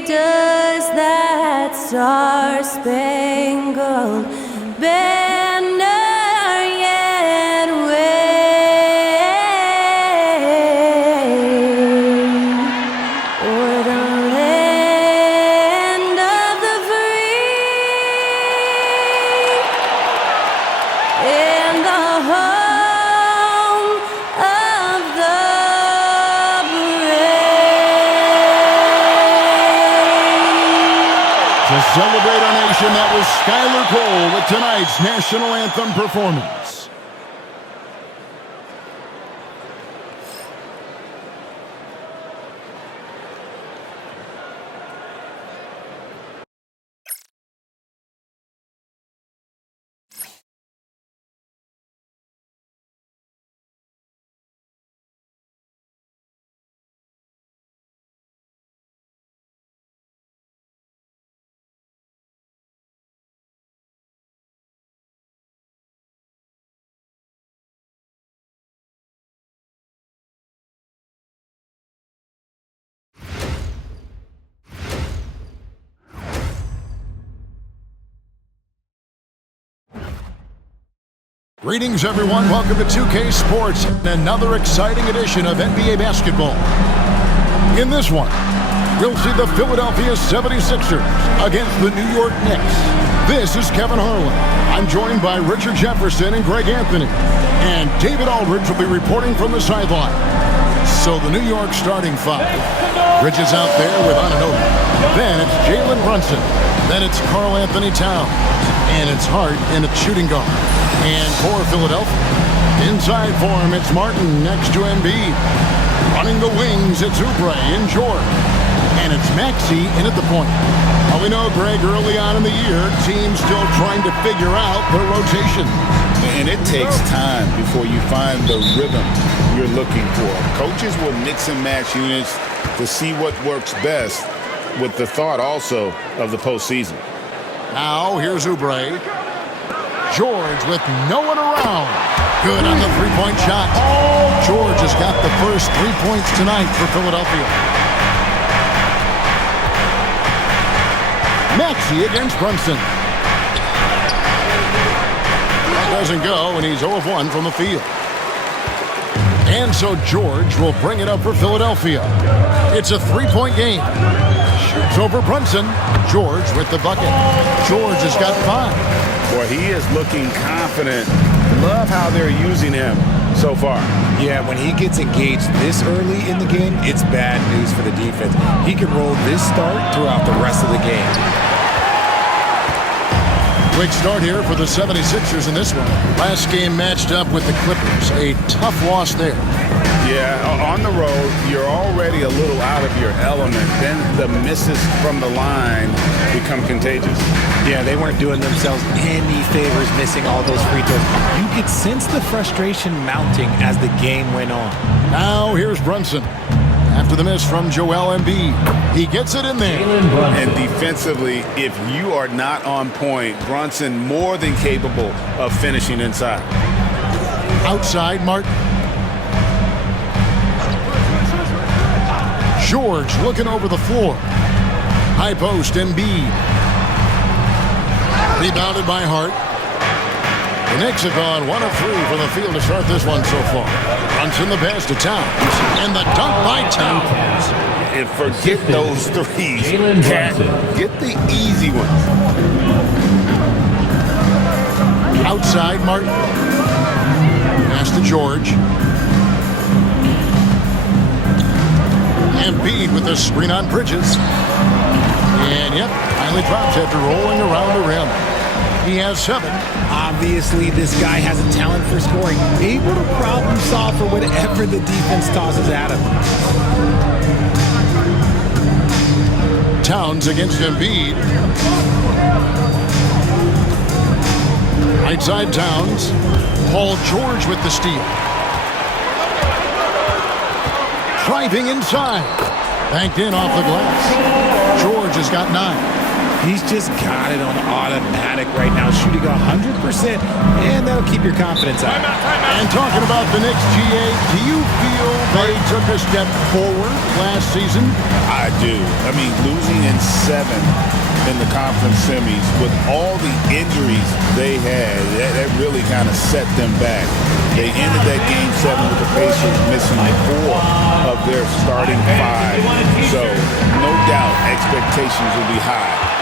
does that star-spangled banner yet wave o'er the land of the free and the home of the brave. To celebrate our nation, that was Skylar Cole with tonight's national anthem performance. Greetings, everyone. Welcome to 2K Sports and another exciting edition of NBA basketball. In this one, we'll see the Philadelphia 76ers against the New York Knicks. This is Kevin Harlan. I'm joined by Richard Jefferson and Greg Anthony. And David Aldridge will be reporting from the sideline. So the New York starting five. Bridges out there with Anunoby. Then it's Jalen Brunson. Then it's Karl Anthony Towns. And it's Hart in its shooting guard. And for Philadelphia, inside for him, it's Martin next to Embiid. Running the wings, it's Oubre and George. And it's Maxey in at the point. Well, we know, Greg, early on in the year, teams still trying to figure out their rotation. And it takes time before you find the rhythm you're looking for. Coaches will mix and match units to see what works best, with the thought also of the postseason. Now, here's Oubre. George with no one around. Good on the three-point shot. George has got the first 3 points tonight for Philadelphia. Maxey against Brunson. That doesn't go, and he's 0 of 1 from the field. And so George will bring it up for Philadelphia. It's a three-point game. Shoots over Brunson. George with the bucket. George has got 5. Boy, he is looking confident. Love how they're using him so far. Yeah, when he gets engaged this early in the game, it's bad news for the defense. He can roll this start throughout the rest of the game. Quick start here for the 76ers in this one. Last game matched up with the Clippers. A tough loss there. Yeah, on the road, you're already a little out of your element. Then the misses from the line become contagious. Yeah, they weren't doing themselves any favors missing all those free throws. You could sense the frustration mounting as the game went on. Now here's Brunson. After the miss from Joel Embiid, he gets it in there. And defensively, if you are not on point, Brunson more than capable of finishing inside. Outside, Martin. George looking over the floor. High post, Embiid. Rebounded by Hart. The Knicks have gone 1 of 3 from the field to start this one so far. Brunson the pass to Towns. And the dunk by Towns. And forget those threes. Get the easy ones. Outside, Martin. Pass to George. Embiid with the screen on Bridges. And, yep, finally drops after rolling around the rim. He has 7. Obviously, this guy has a talent for scoring. Able to problem solve for whatever the defense tosses at him. Towns against Embiid. Right side Towns. Paul George with the steal. Driving inside. Banked in off the glass. George has got 9. He's just got it on automatic right now, shooting 100%, and that'll keep your confidence up. And talking about the Knicks, GA, do you feel they took a step forward last season? I do. I mean, losing in 7 in the conference semis with all the injuries they had, that really kind of set them back. They ended that game 7 with the Pacers missing 4 of their starting 5. So, no doubt, expectations will be high.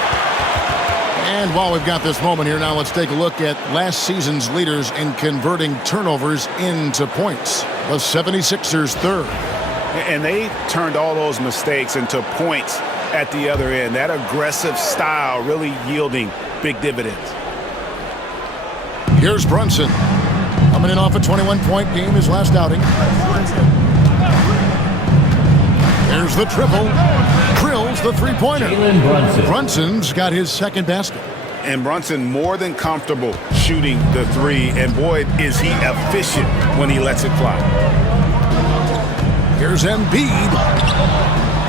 And while we've got this moment here, now let's take a look at last season's leaders in converting turnovers into points. The 76ers third. And they turned all those mistakes into points at the other end. That aggressive style really yielding big dividends. Here's Brunson. Coming in off a 21-point game his last outing. There's the triple. Drills the three-pointer. Brunson's got his second basket. And Brunson more than comfortable shooting the 3. And boy, is he efficient when he lets it fly. Here's Embiid.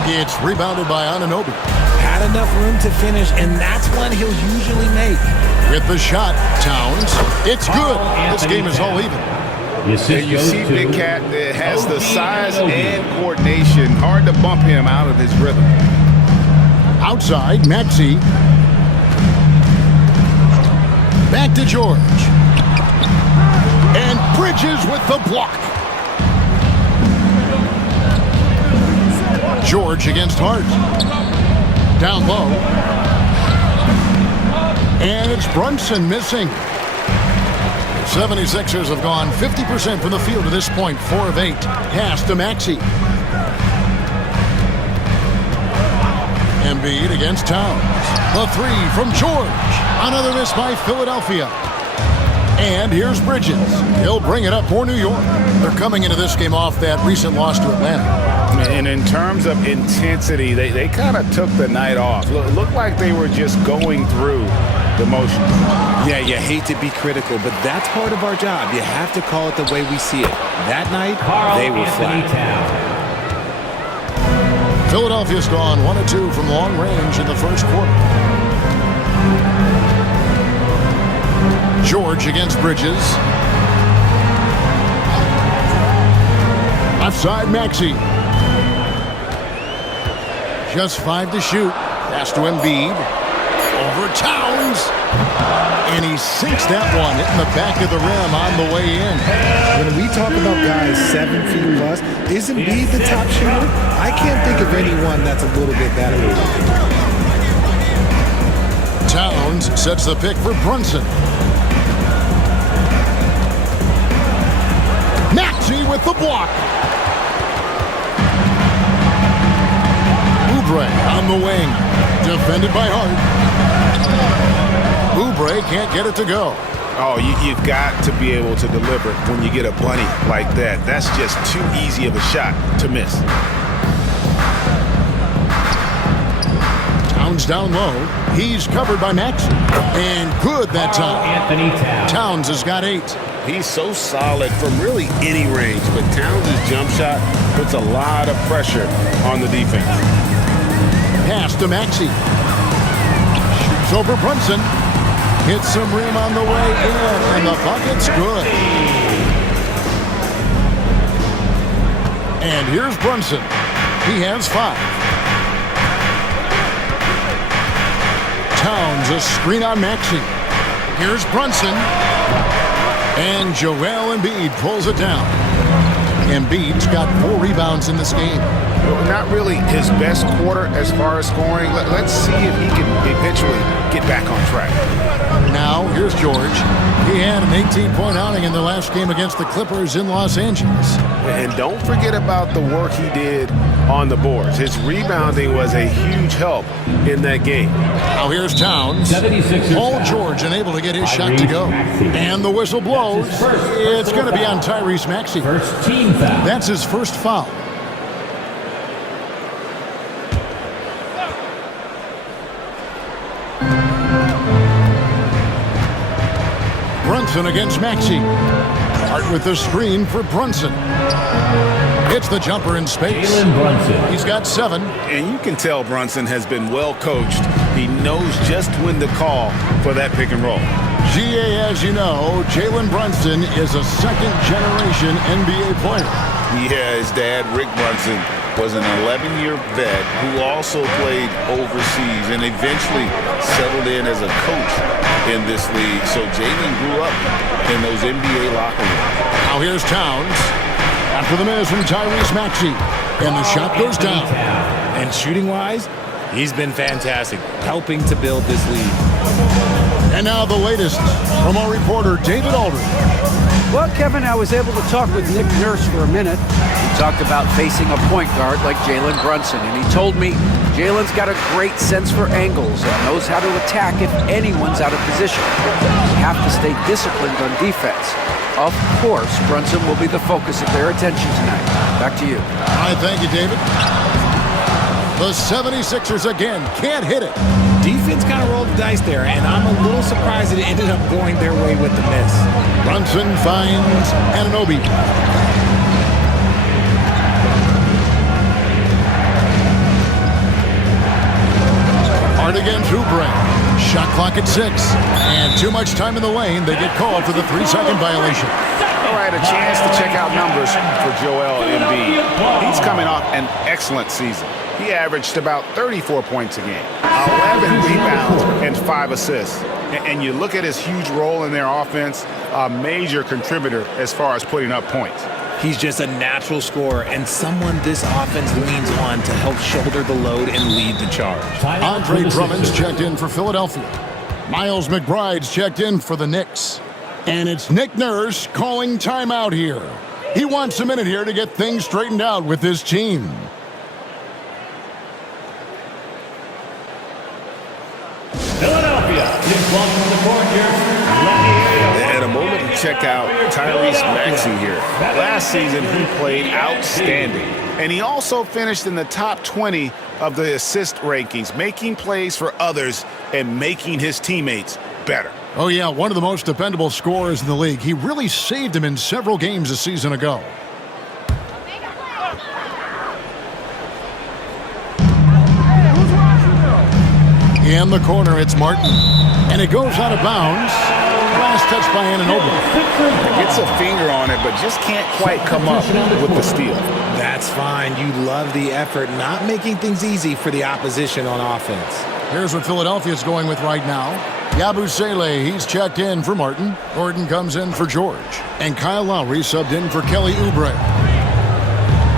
It's rebounded by Anunoby. Had enough room to finish, and that's one he'll usually make. With the shot, Towns. It's good. This game is all even. And you see Big Cat that has the size and coordination. Hard to bump him out of his rhythm. Outside, Maxey. Back to George. And Bridges with the block. George against Hart. Down low. And it's Brunson missing. 76ers have gone 50% from the field to this point. 4 of 8. Pass to Maxey. Embiid against Towns. The 3 from George. Another miss by Philadelphia. And here's Bridges. He'll bring it up for New York. They're coming into this game off that recent loss to Atlanta. And in terms of intensity, they kind of took the night off. Looked like they were just going through the motion. Yeah, you hate to be critical, but that's part of our job. You have to call it the way we see it. That night, they were flat. Philadelphia's gone 1 of 2 from long range in the first quarter. George against Bridges. Left side, Maxey. Just 5 to shoot. Pass to Embiid. Over Towns. And he sinks that one, hitting the back of the rim on the way in. When we talk about guys 7 feet plus, is Embiid the top shooter? I can't think of anyone that's a little bit better. Towns sets the pick for Brunson. Maxey with the block. Oubre on the wing. Defended by Hart. Oubre can't get it to go. Oh, you've got to be able to deliver when you get a bunny like that. That's just too easy of a shot to miss. Towns down low. He's covered by Maxey. And good that time. Towns has got 8. He's so solid from really any range, but Towns' jump shot puts a lot of pressure on the defense. Pass to Maxey. Shoots over Brunson. Hits some rim on the way in, and the bucket's good. And here's Brunson. He has 5. Towns, a screen on Maxey. Here's Brunson. And Joel Embiid pulls it down. Embiid's got 4 rebounds in this game. Not really his best quarter as far as scoring. Let's see if he can eventually get back on track. Now, here's George. He had an 18-point outing in the last game against the Clippers in Los Angeles. And don't forget about the work he did on the boards. His rebounding was a huge help in that game. Now here's Towns. Paul George unable to get his shot to go. And the whistle blows. It's going to be on Tyrese Maxey. First team foul. That's his first foul. Brunson against Maxey. Hart with the screen for Brunson. Hits the jumper in space. Brunson. He's got 7. And you can tell Brunson has been well coached. He knows just when to call for that pick and roll. GA, as you know, Jalen Brunson is a second-generation NBA player. Yeah, his dad, Rick Brunson, was an 11-year vet who also played overseas and eventually settled in as a coach in this league. So Jalen grew up in those NBA locker rooms. Now here's Towns. After the miss from Tyrese Maxey. And the shot goes down. And shooting-wise, he's been fantastic, helping to build this league. And now the latest from our reporter, David Aldridge. Well, Kevin, I was able to talk with Nick Nurse for a minute. We talked about facing a point guard like Jalen Brunson, and he told me Jalen's got a great sense for angles and knows how to attack if anyone's out of position. You have to stay disciplined on defense. Of course, Brunson will be the focus of their attention tonight. Back to you. All right, thank you, David. The 76ers again can't hit it. Defense kind of rolled the dice there, and I'm a little surprised that it ended up going their way with the miss. Brunson finds Anunoby. Hard against Oubre. Shot clock at 6. And too much time in the lane. They get called for the 3-second violation. All right, a chance to check out numbers for Joel Embiid. He's coming off an excellent season. He averaged about 34 points a game, 11 rebounds, and 5 assists. And you look at his huge role in their offense, a major contributor as far as putting up points. He's just a natural scorer and someone this offense leans on to help shoulder the load and lead the charge. Andre Drummond's checked in for Philadelphia. Miles McBride's checked in for the Knicks. And it's Nick Nurse calling timeout here. He wants a minute here to get things straightened out with his team. Philadelphia is welcome to the court here. And a moment to check out Tyrese Maxey here. Last season, he played outstanding. And he also finished in the top 20 of the assist rankings, making plays for others and making his teammates better. Oh, yeah, one of the most dependable scorers in the league. He really saved him in several games a season ago. In the corner, it's Martin. And it goes out of bounds. Last touch by Anunoby. Gets a finger on it, but just can't quite come up with the steal. That's fine. You love the effort, not making things easy for the opposition on offense. Here's what Philadelphia's going with right now. Yabusele, he's checked in for Martin. Gordon comes in for George. And Kyle Lowry subbed in for Kelly Oubre.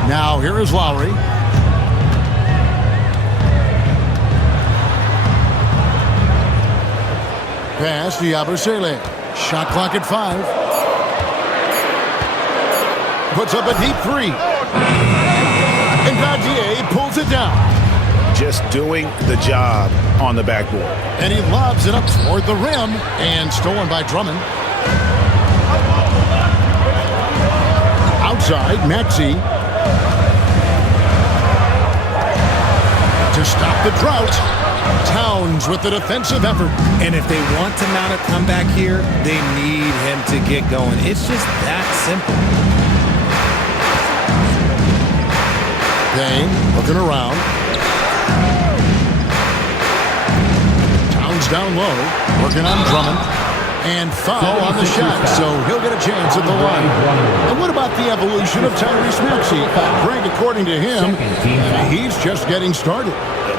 Now here is Lowry. Pass to Yabusele. Shot clock at 5. Puts up a deep 3. And Gaudier pulls it down. Just doing the job on the backboard. And he lobs it up toward the rim. And stolen by Drummond. Outside, Maxey. To stop the drought. Towns with the defensive effort. And if they want to mount a comeback here, they need him to get going. It's just that simple. Payne looking around. Towns down low, working on Drummond. And foul on the shot, so he'll get a chance at the line. And what about the evolution of Tyrese Maxey? Greg, according to him, he's just getting started.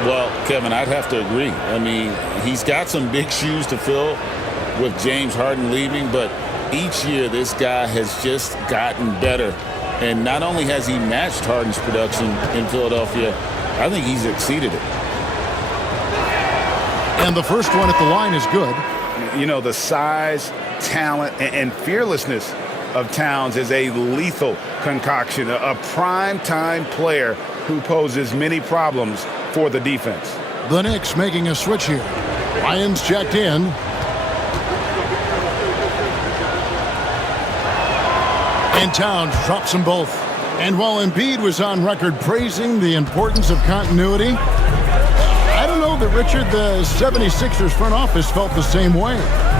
Well, Kevin, I'd have to agree. I mean, he's got some big shoes to fill with James Harden leaving, but each year this guy has just gotten better. And not only has he matched Harden's production in Philadelphia, I think he's exceeded it. And the first one at the line is good. You know, the size, talent, and fearlessness of Towns is a lethal concoction, a prime-time player who poses many problems for the defense. The Knicks making a switch here. Lions checked in. And Towns drops them both. And while Embiid was on record praising the importance of continuity, I don't know that, Richard, the 76ers front office felt the same way.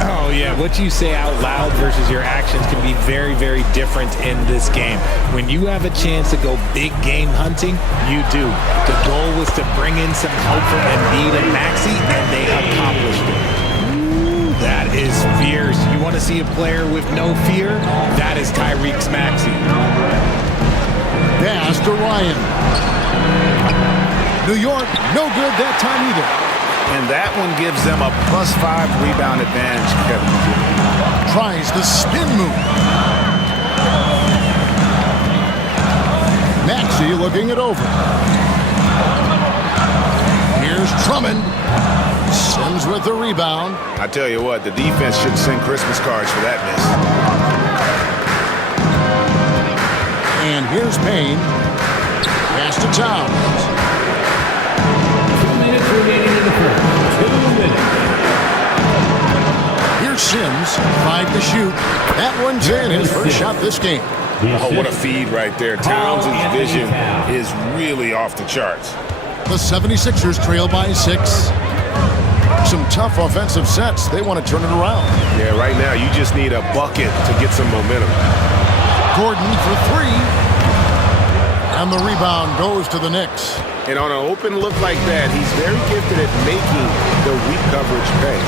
Oh, yeah. What you say out loud versus your actions can be very, very different in this game. When you have a chance to go big game hunting, you do. The goal was to bring in some help from Embiid and Maxey, and they accomplished it. Ooh, that is fierce. You want to see a player with no fear? That is Tyrese Maxey. Pass to Ryan. New York, no good that time either. And that one gives them a +5 rebound advantage, Kevin. Tries the spin move. Maxey looking it over. Here's Drummond. Sims with the rebound. I tell you what, the defense should send Christmas cards for that miss. And here's Payne. Pass to Towns. 2 minutes remaining in the first. 2 minutes. Here's Sims. 5 to shoot. That one's in. His first shot this game. Oh, what a feed right there. Towns' vision is really off the charts. The 76ers trail by 6. Some tough offensive sets. They want to turn it around. Yeah, right now you just need a bucket to get some momentum. Gordon for 3. And the rebound goes to the Knicks. And on an open look like that, he's very gifted at making the weak coverage pay.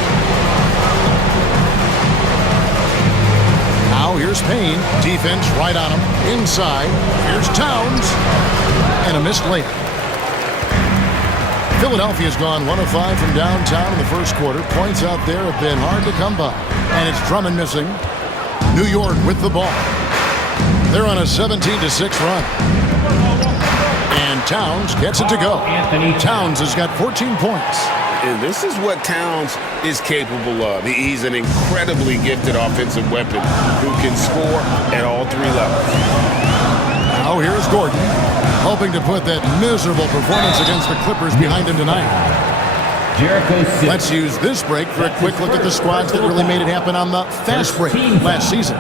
Now here's Payne. Defense right on him. Inside. Here's Towns. And a missed layup. Philadelphia's gone 1 of 5 from downtown in the first quarter. Points out there have been hard to come by. And it's Drummond missing. New York with the ball. They're on a 17-6 run. And Towns gets it to go. Towns has got 14 points. And this is what Towns is capable of. He's an incredibly gifted offensive weapon who can score at all 3 levels. Now here's Gordon, hoping to put that miserable performance against the Clippers behind him tonight. Let's use this break for a quick look at the squads that really made it happen on the fast break last season.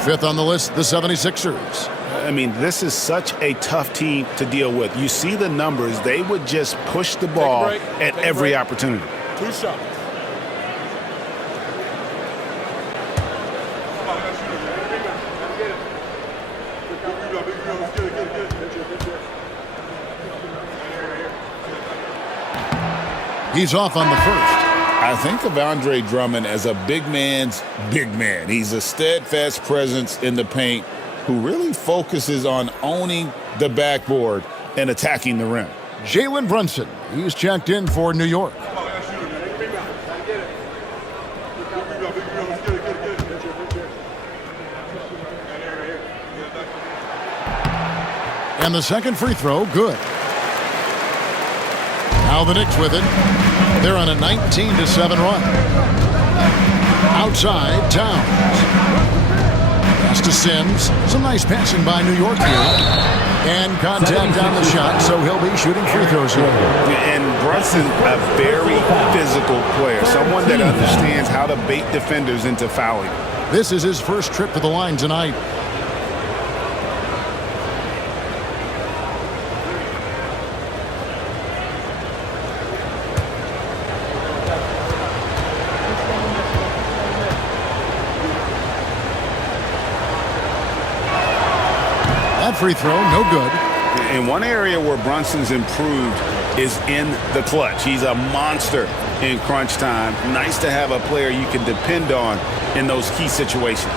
5th on the list, the 76ers. I mean, this is such a tough team to deal with. You see the numbers. They would just push the ball at every opportunity. 2 shots. He's off on the first. I think of Andre Drummond as a big man's big man. He's a steadfast presence in the paint who really focuses on owning the backboard and attacking the rim. Jalen Brunson, he's checked in for New York. And the second free throw, good. Now the Knicks with it. They're on a 19-7 run. Outside, Towns. Pass to Sims. Some nice passing by New York here. And contact on the shot, so he'll be shooting free throws here. And Brunson, a very physical player, someone that understands how to bait defenders into fouling. This is his first trip to the line tonight. Free throw, no good. And one area where Brunson's improved is in the clutch. He's a monster in crunch time. Nice to have a player you can depend on in those key situations.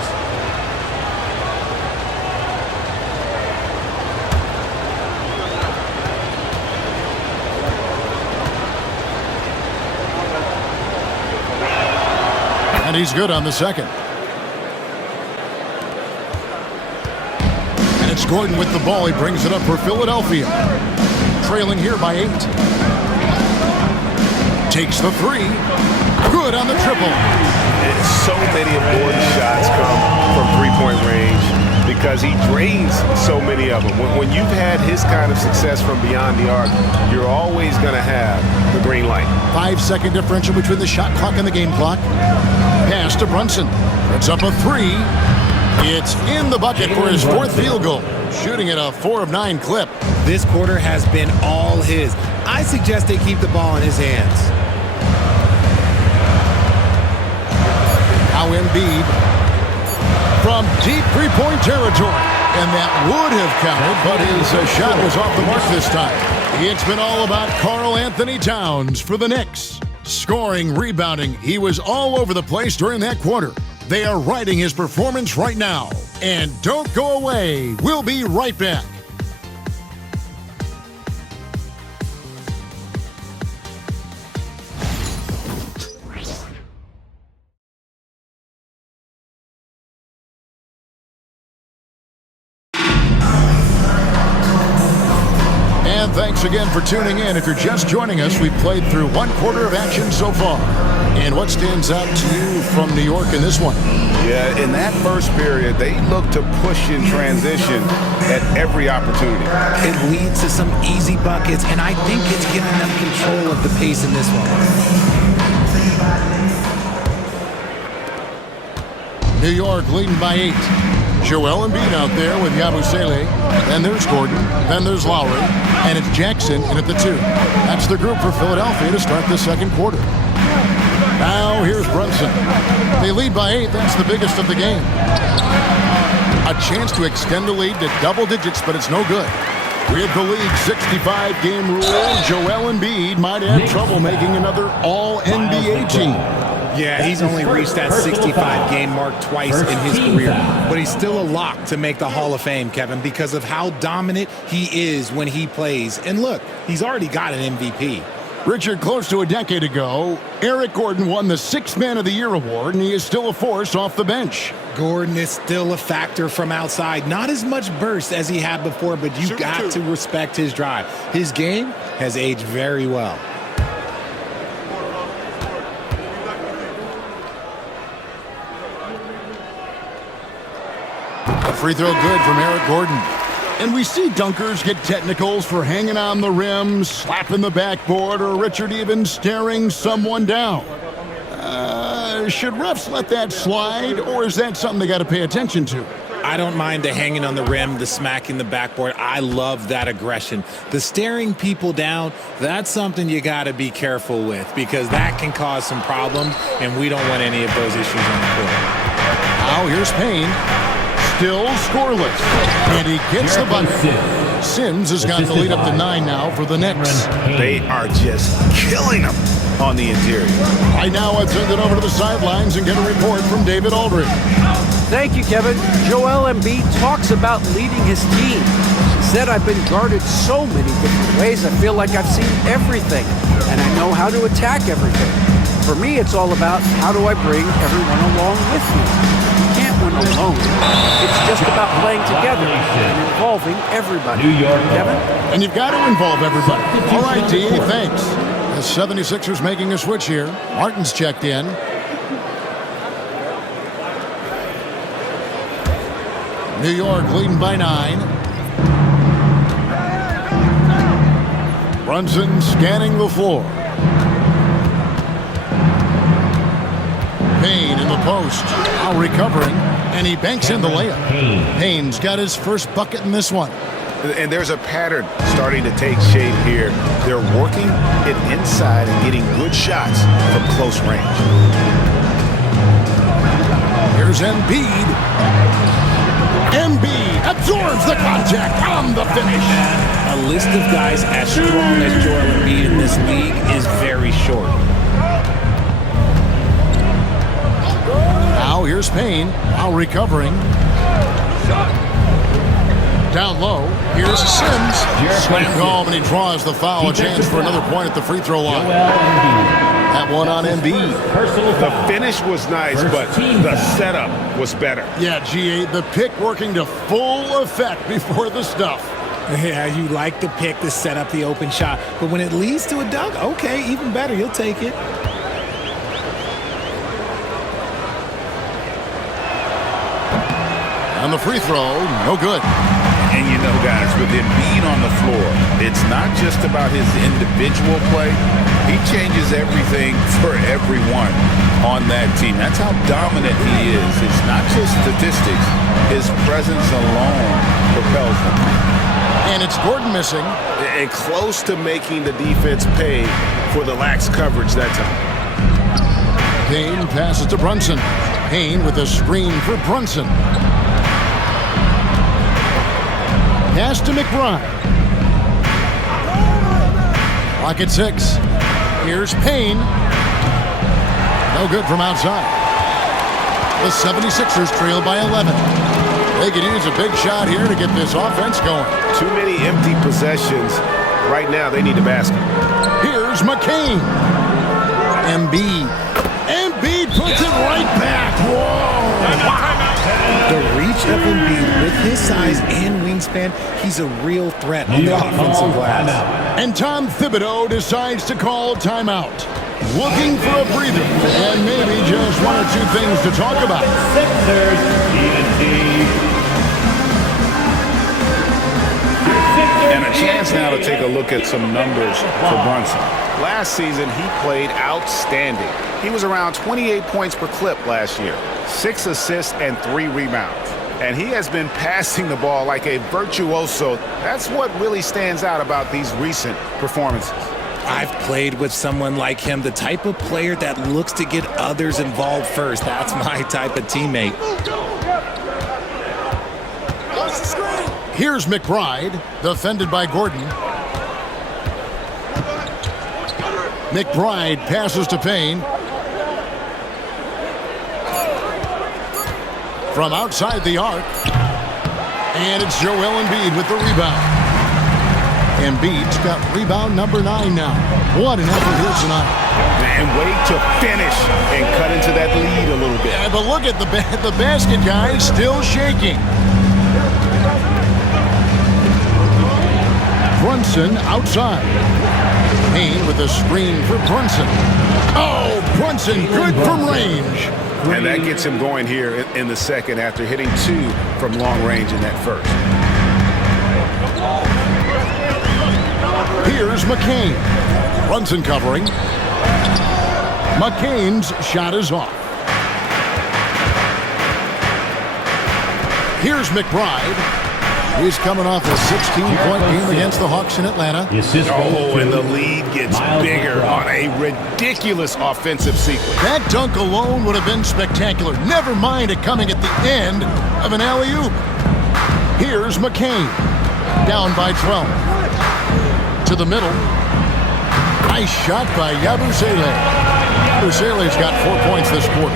And he's good on the second. It's Gordon with the ball. He brings it up for Philadelphia. Trailing here by 8. Takes the 3. Good on the triple. And so many of Gordon's shots come from three-point range because he drains so many of them. When you've had his kind of success from beyond the arc, you're always going to have the green light. 5-second differential between the shot clock and the game clock. Pass to Brunson. Puts up a 3. It's in the bucket for his 4th field goal. Shooting at a 4 of 9 clip. This quarter has been all his. I suggest they keep the ball in his hands. Now Embiid from deep 3-point territory. And that would have counted, but his shot was off the mark this time. It's been all about Karl Anthony Towns for the Knicks. Scoring, rebounding, he was all over the place during that quarter. They are riding his performance right now. And don't go away. We'll be right back. thanks again for tuning in. If you're just joining us, we've played through one quarter of action so far. And what stands out to you from New York in this one? Yeah, in that first period, they looked to push in transition at every opportunity. It leads to some easy buckets, and I think it's giving them control of the pace in this one. New York leading by 8. Joel Embiid out there with Yabusele. Then there's Gordon. Then there's Lowry. And it's Jackson in at the 2. That's the group for Philadelphia to start the second quarter. Now here's Brunson. They lead by 8. That's the biggest of the game. A chance to extend the lead to double digits, but it's no good. With the league's 65-game rule, Joel Embiid might have trouble making another All-NBA team. Yeah, he's only reached that 65-game mark twice in his career, but he's still a lock to make the Hall of Fame, Kevin, because of how dominant he is when he plays. And look, he's already got an MVP. Richard, close to a decade ago, Eric Gordon won the 6th Man of the Year award, and he is still a force off the bench. Gordon is still a factor from outside. Not as much burst as he had before, but you've got to respect his drive. His game has aged very well. Free throw good from Eric Gordon. And we see dunkers get technicals for hanging on the rim, slapping the backboard, or Richard even staring someone down. Should refs let that slide, or is that something they got to pay attention to? I don't mind the hanging on the rim, the smacking the backboard. I love that aggression. The staring people down, that's something you got to be careful with because that can cause some problems, and we don't want any of those issues on the court. Now here's Payne. Still scoreless. And he gets the bucket. Sims has got the lead up to 9 now for the Knicks. They are just killing them on the interior. Right now, I'd send it over to the sidelines and get a report from David Aldridge. Thank you, Kevin. Joel Embiid talks about leading his team. He said, I've been guarded so many different ways. I feel like I've seen everything, and I know how to attack everything. For me, it's all about how do I bring everyone along with me. You can't win alone. It's just about playing together and involving everybody. New York, Kevin? And you've got to involve everybody. All right, D, thanks. The 76ers making a switch here. Martin's checked in. New York leading by 9. Brunson scanning the floor. Payne in the post. Now recovering, and he banks in the layup. Payne's got his first bucket in this one. And there's a pattern starting to take shape here. They're working it inside and getting good shots from close range. Here's Embiid. Embiid absorbs the contact on the finish. A list of guys as strong as Joel Embiid in this league is very short. Now here's Payne. Now recovering. Down low. Here's Sims. Slam home, and he draws the foul. A chance for another point at the free throw line. That one on Embiid. The finish was nice, but the setup was better. Yeah, GA, the pick working to full effect before the stuff. Yeah, you like the pick to set up the open shot, but when it leads to a dunk, okay, even better, you'll take it. On the free throw, no good. And you know, guys, with Embiid on the floor, it's not just about his individual play. He changes everything for everyone on that team. That's how dominant he is. It's not just statistics. His presence alone propels them. And it's Gordon missing. And close to making the defense pay for the lax coverage that time. Payne passes to Brunson. Payne with a screen for Brunson. Pass to McBride. Clock at 6. Here's Payne. No good from outside. The 76ers trail by 11. They could use a big shot here to get this offense going. Too many empty possessions. Right now, they need a basket. Here's McCain. Embiid. Embiid puts it right back. Whoa. The reach of Embiid with his size and wingspan, he's a real threat on the offensive glass. And Tom Thibodeau decides to call timeout. Looking for a breather and maybe just one or two things to talk about. Sixers, TNT. And a chance now to take a look at some numbers for Brunson. Last season, he played outstanding. He was around 28 points per clip last year, 6 assists and 3 rebounds. And he has been passing the ball like a virtuoso. That's what really stands out about these recent performances. I've played with someone like him, the type of player that looks to get others involved first. That's my type of teammate. Here's McBride, defended by Gordon. McBride passes to Payne. From outside the arc. And it's Joel Embiid with the rebound. Embiid's got rebound number 9 now. What an effort here tonight. And wait to finish and cut into that lead a little bit. Yeah, but look at the basket, guys, still shaking. Brunson outside. Payne with a screen for Brunson. Oh, Brunson good from range. And that gets him going here in the second after hitting 2 from long range in that first. Here's McCain. Brunson covering. McCain's shot is off. Here's McBride. He's coming off a 16-point game against the Hawks in Atlanta. Oh, and the lead gets bigger on a ridiculous offensive sequence. That dunk alone would have been spectacular. Never mind it coming at the end of an alley-oop. Here's McCain. Down by 12. To the middle. Nice shot by Yabusele. Yabusele's got 4 points this quarter.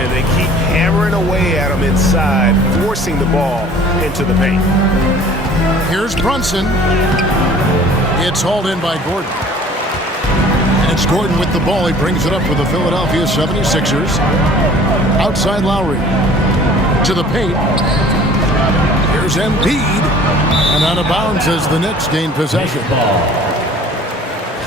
And they keep hammering away at him inside, forcing the ball into the paint. Here's Brunson. It's hauled in by Gordon. And it's Gordon with the ball. He brings it up for the Philadelphia 76ers. Outside Lowry. To the paint. Here's Embiid. And out of bounds as the Knicks gain possession.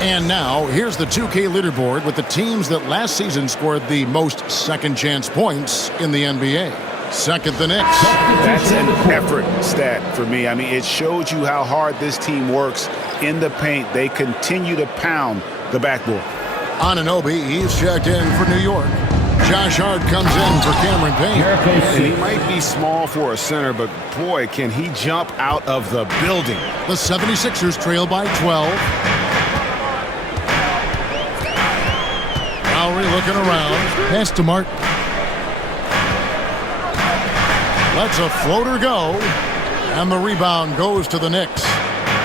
And now, here's the 2K leaderboard with the teams that last season scored the most second-chance points in the NBA. Second, the Knicks. That's an effort stat for me. I mean, it shows you how hard this team works in the paint. They continue to pound the backboard. Anunoby, he's checked in for New York. Josh Hart comes in for Cameron Payne. And he might be small for a center, but boy, can he jump out of the building. The 76ers trail by 12. Lowry looking around. Pass to Martin. Lets a floater go. And the rebound goes to the Knicks.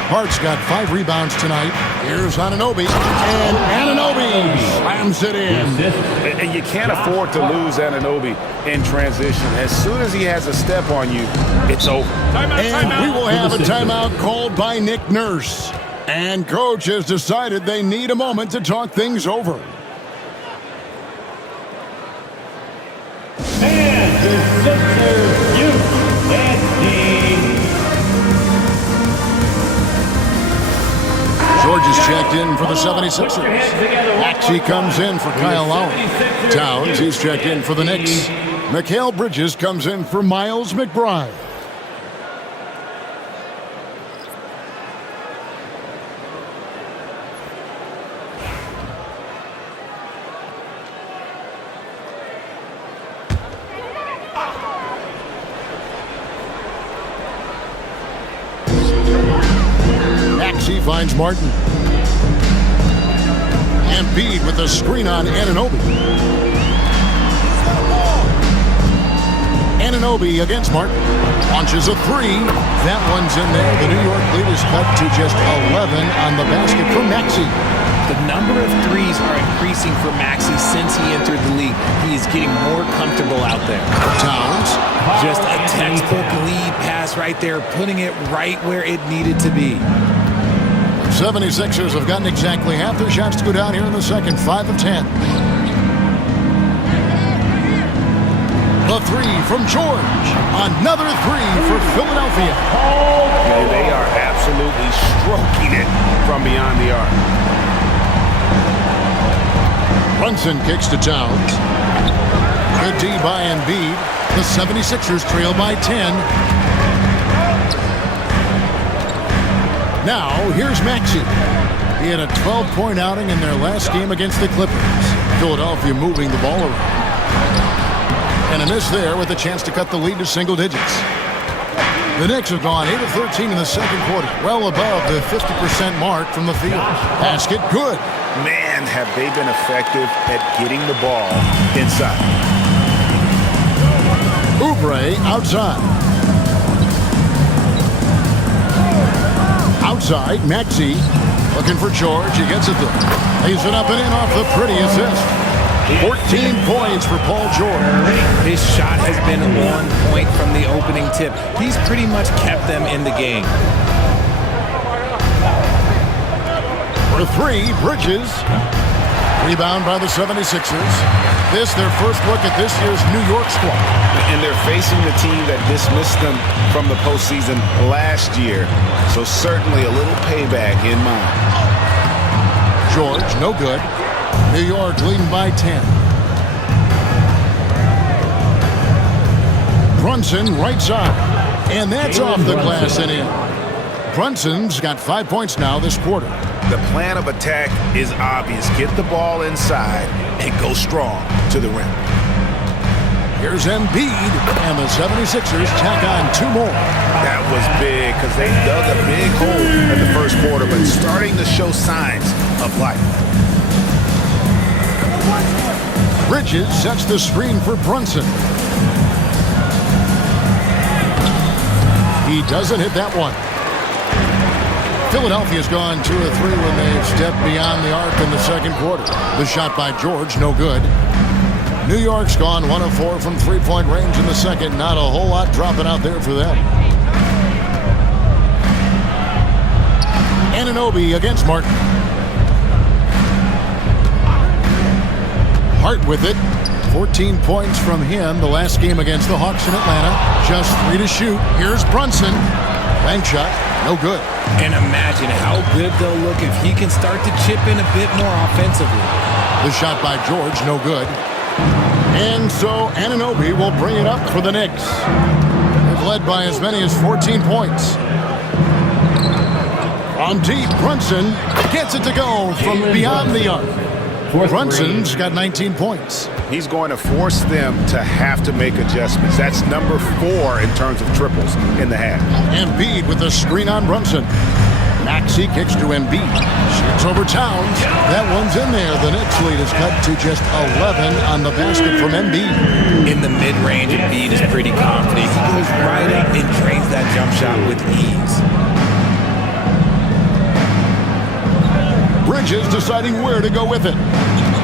Hart's got 5 rebounds tonight. Here's Anunoby. And Anunoby slams it in. And you can't afford to lose Anunoby in transition. As soon as he has a step on you, it's over. And we will have a timeout called by Nick Nurse. And coach has decided they need a moment to talk things over. And the Sixers USA. George is checked in for the 76ers. Maxey comes in for Kyle Lowry. Towns, he's checked in for the Knicks. Mikal Bridges comes in for Miles McBride. Maxey finds Martin. Embiid with the screen on Anunoby. Anunoby against Martin. Launches a 3. That one's in there. The New York lead is cut to just 11 on the basket for Maxey. The number of threes are increasing for Maxey since he entered the league. He is getting more comfortable out there. Towns. Just a textbook lead pass right there, putting it right where it needed to be. 76ers have gotten exactly half their shots to go down here in the second. 5 of 10. A three from George. Another three for Philadelphia. And they are absolutely stroking it from beyond the arc. Brunson kicks to Towns. Good D by Embiid. The 76ers trail by 10. Now, here's Maxey. He had a 12-point outing in their last game against the Clippers. Philadelphia moving the ball around. And a miss there with a chance to cut the lead to single digits. The Knicks have gone 8 of 13 in the second quarter, well above the 50% mark from the field. Basket good. Man, have they been effective at getting the ball inside. Oubre outside. Outside, Maxey looking for George. He gets it there. Lays it up and in off the pretty assist. 14 points for Paul George. His shot has been on point from the opening tip. He's pretty much kept them in the game. For three, Bridges. Rebound by the 76ers. This, their first look at this year's New York squad. And they're facing the team that dismissed them from the postseason last year. So certainly a little payback in mind. George, no good. New York leading by 10. Brunson, right side. And that's off the glass and in. Brunson's got 5 points now this quarter. The plan of attack is obvious. Get the ball inside and go strong to the rim. Here's Embiid, and the 76ers tack on 2 more. That was big because they dug a big hole in the first quarter, but starting to show signs of life. Bridges sets the screen for Brunson. He doesn't hit that one. Philadelphia's gone 2 of 3 when they've stepped beyond the arc in the second quarter. The shot by George, no good. New York's gone 1 of 4 from three-point range in the second. Not a whole lot dropping out there for them. Anunoby against Martin. Hart with it. 14 points from him the last game against the Hawks in Atlanta. Just 3 to shoot. Here's Brunson. Bank shot, no good. And imagine how good they'll look if he can start to chip in a bit more offensively. The shot by George, no good. And so Anunoby will bring it up for the Knicks. They've led by as many as 14 points. On deep, Brunson gets it to go from beyond the arc. Brunson's got 19 points. He's going to force them to have to make adjustments. That's number 4 in terms of triples in the half. Embiid with a screen on Brunson. Maxey kicks to Embiid. Shoots over Towns. That one's in there. The Knicks lead is cut to just 11 on the basket from Embiid. In the mid-range, Embiid is pretty confident. He goes right up and drains that jump shot with ease. Bridges deciding where to go with it.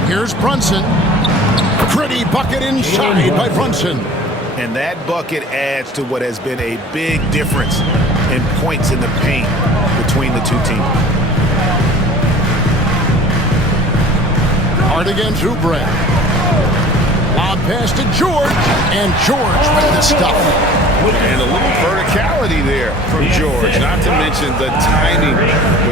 Here's Brunson. Pretty bucket inside by Brunson. And that bucket adds to what has been a big difference in points in the paint between the two teams. Hard against Oubre. Lob pass to George. And George with the stuff. And a little verticality there from George, not to mention the timing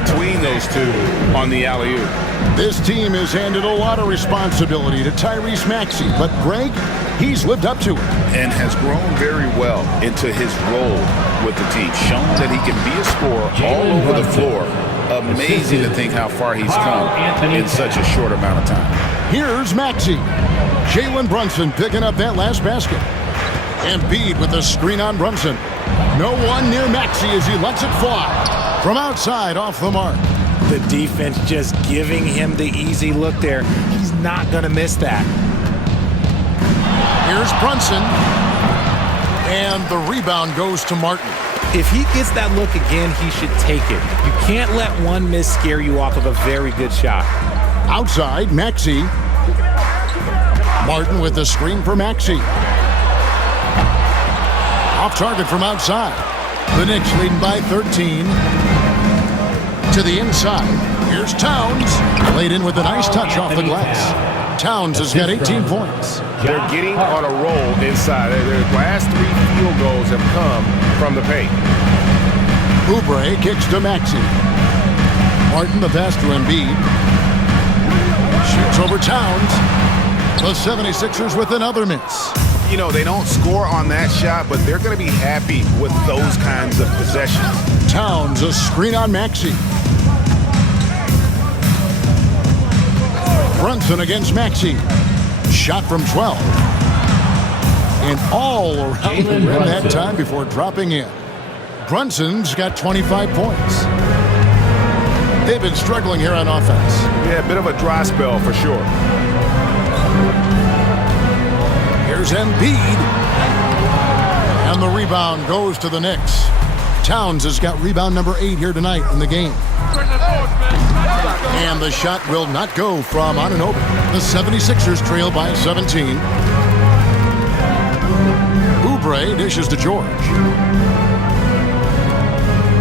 between those two on the alley-oop. This team has handed a lot of responsibility to Tyrese Maxey, but Greg, he's lived up to it. And has grown very well into his role with the team, shown that he can be a scorer all over the floor. Amazing to think how far he's come in such a short amount of time. Here's Maxey. Jalen Brunson picking up that last basket. Embiid with the screen on Brunson. No one near Maxey as he lets it fly. From outside, off the mark. The defense just giving him the easy look there. He's not going to miss that. Here's Brunson. And the rebound goes to Martin. If he gets that look again, he should take it. You can't let one miss scare you off of a very good shot. Outside, Maxey. Martin with the screen for Maxey. Off target from outside. The Knicks leading by 13. To the inside. Here's Towns. Laid in with a nice touch off the glass. Towns has got 18 points. They're getting on a roll inside. Their last 3 field goals have come from the paint. Oubre kicks to Maxey. Martin the pass to Embiid. Shoots over Towns. The 76ers with another miss. You know, they don't score on that shot, but they're going to be happy with those kinds of possessions. Towns, a screen on Maxey. Brunson against Maxey. Shot from 12. And all around the rim that time before dropping in. Brunson's got 25 points. They've been struggling here on offense. Yeah, a bit of a dry spell for sure. Here's Embiid. And the rebound goes to the Knicks. Towns has got rebound number 8 here tonight in the game. And the shot will not go from Anunoby. The 76ers trail by 17. Oubre dishes to George.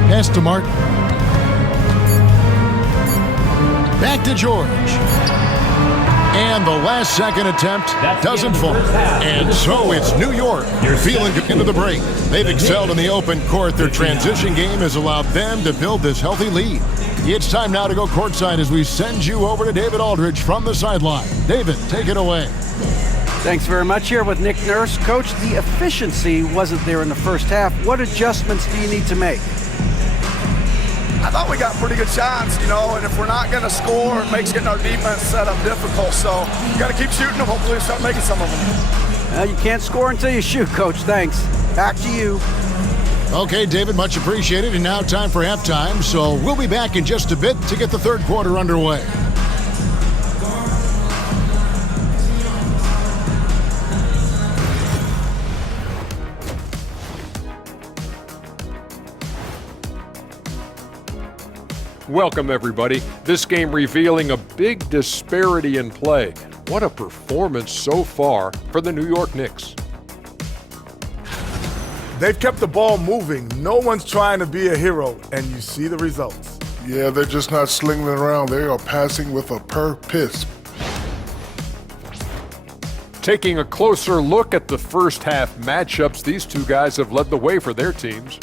Pass to Martin. Back to George. And the last second attempt doesn't fall. And so it's New York feeling good into the break. They've excelled in the open court. Their transition game has allowed them to build this healthy lead. It's time now to go courtside as we send you over to David Aldridge from the sideline. David, take it away. Thanks very much. Here with Nick Nurse. Coach, the efficiency wasn't there in the first half. What adjustments do you need to make? I thought we got pretty good shots, and if we're not going to score, it makes getting our defense set up difficult. So you got to keep shooting them. Hopefully we start making some of them. Well, you can't score until you shoot, Coach. Thanks. Back to you. Okay, David, much appreciated. And now time for halftime. So we'll be back in just a bit to get the third quarter underway. Welcome, everybody. This game revealing a big disparity in play. What a performance so far for the New York Knicks. They've kept the ball moving. No one's trying to be a hero, and you see the results. Yeah, they're just not slinging it around. They are passing with a purpose. Taking a closer look at the first half matchups, these two guys have led the way for their teams.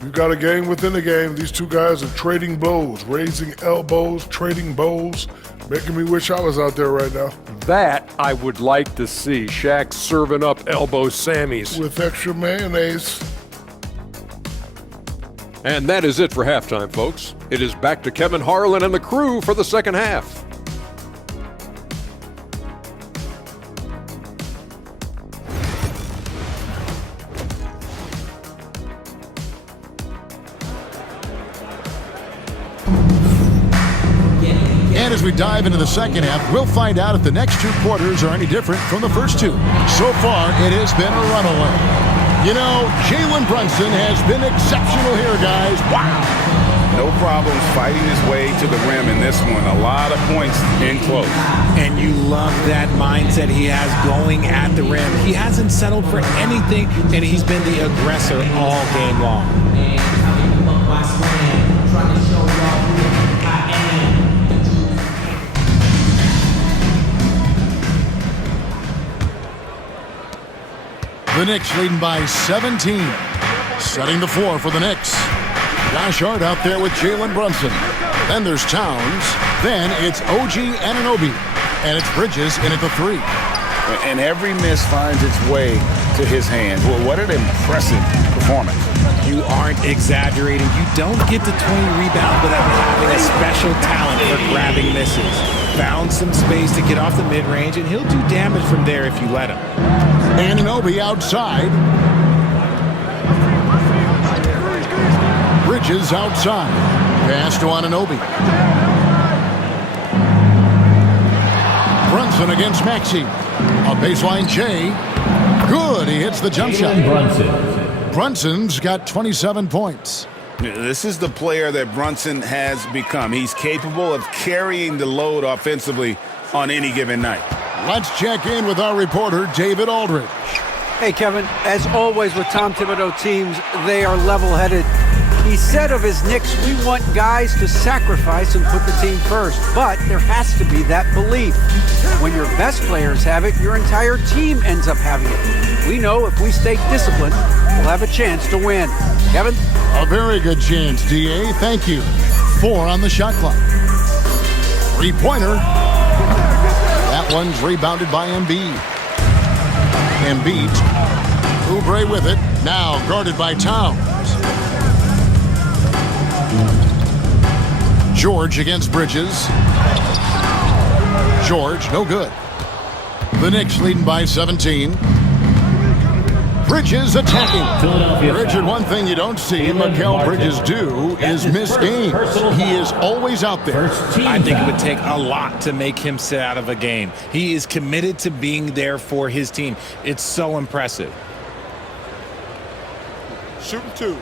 We've got a game within the game. These two guys are trading blows, raising elbows, trading bows, making me wish I was out there right now. That I would like to see. Shaq serving up elbow Sammys. With extra mayonnaise. And that is it for halftime, folks. It is back to Kevin Harlan and the crew for the second half. And as we dive into the second half, we'll find out if the next 2 quarters are any different from the first 2. So far, it has been a runaway. Jalen Brunson has been exceptional here, guys. Wow. No problems fighting his way to the rim in this one. A lot of points in close. And you love that mindset he has going at the rim. He hasn't settled for anything, and he's been the aggressor all game long. The Knicks leading by 17. Setting the floor for the Knicks. Josh Hart out there with Jalen Brunson. Then there's Towns. Then it's OG Anunoby. And it's Bridges in at the 3. And every miss finds its way to his hand. Well, what an impressive performance. You aren't exaggerating. You don't get to 20 rebounds without having a special talent for grabbing misses. Found some space to get off the mid-range, and he'll do damage from there if you let him. Anunoby outside. Bridges outside. Pass to Anunoby. Brunson against Maxey. A baseline J. Good. He hits the jump shot. Brunson's got 27 points. This is the player that Brunson has become. He's capable of carrying the load offensively on any given night. Let's check in with our reporter, David Aldridge. Hey, Kevin, as always with Tom Thibodeau teams, they are level-headed. He said of his Knicks, we want guys to sacrifice and put the team first, but there has to be that belief. When your best players have it, your entire team ends up having it. We know if we stay disciplined, we'll have a chance to win. Kevin? A very good chance, DA. Thank you. 4 on the shot clock. 3-pointer. That one's rebounded by Embiid. Embiid. Oubre with it. Now guarded by Towns. George against Bridges. George, no good. The Knicks leading by 17. Bridges attacking. Richard, one thing you don't see Mikal Bridges do is miss games. He is always out there. I think it would take a lot to make him sit out of a game. He is committed to being there for his team. It's so impressive. Shooting 2.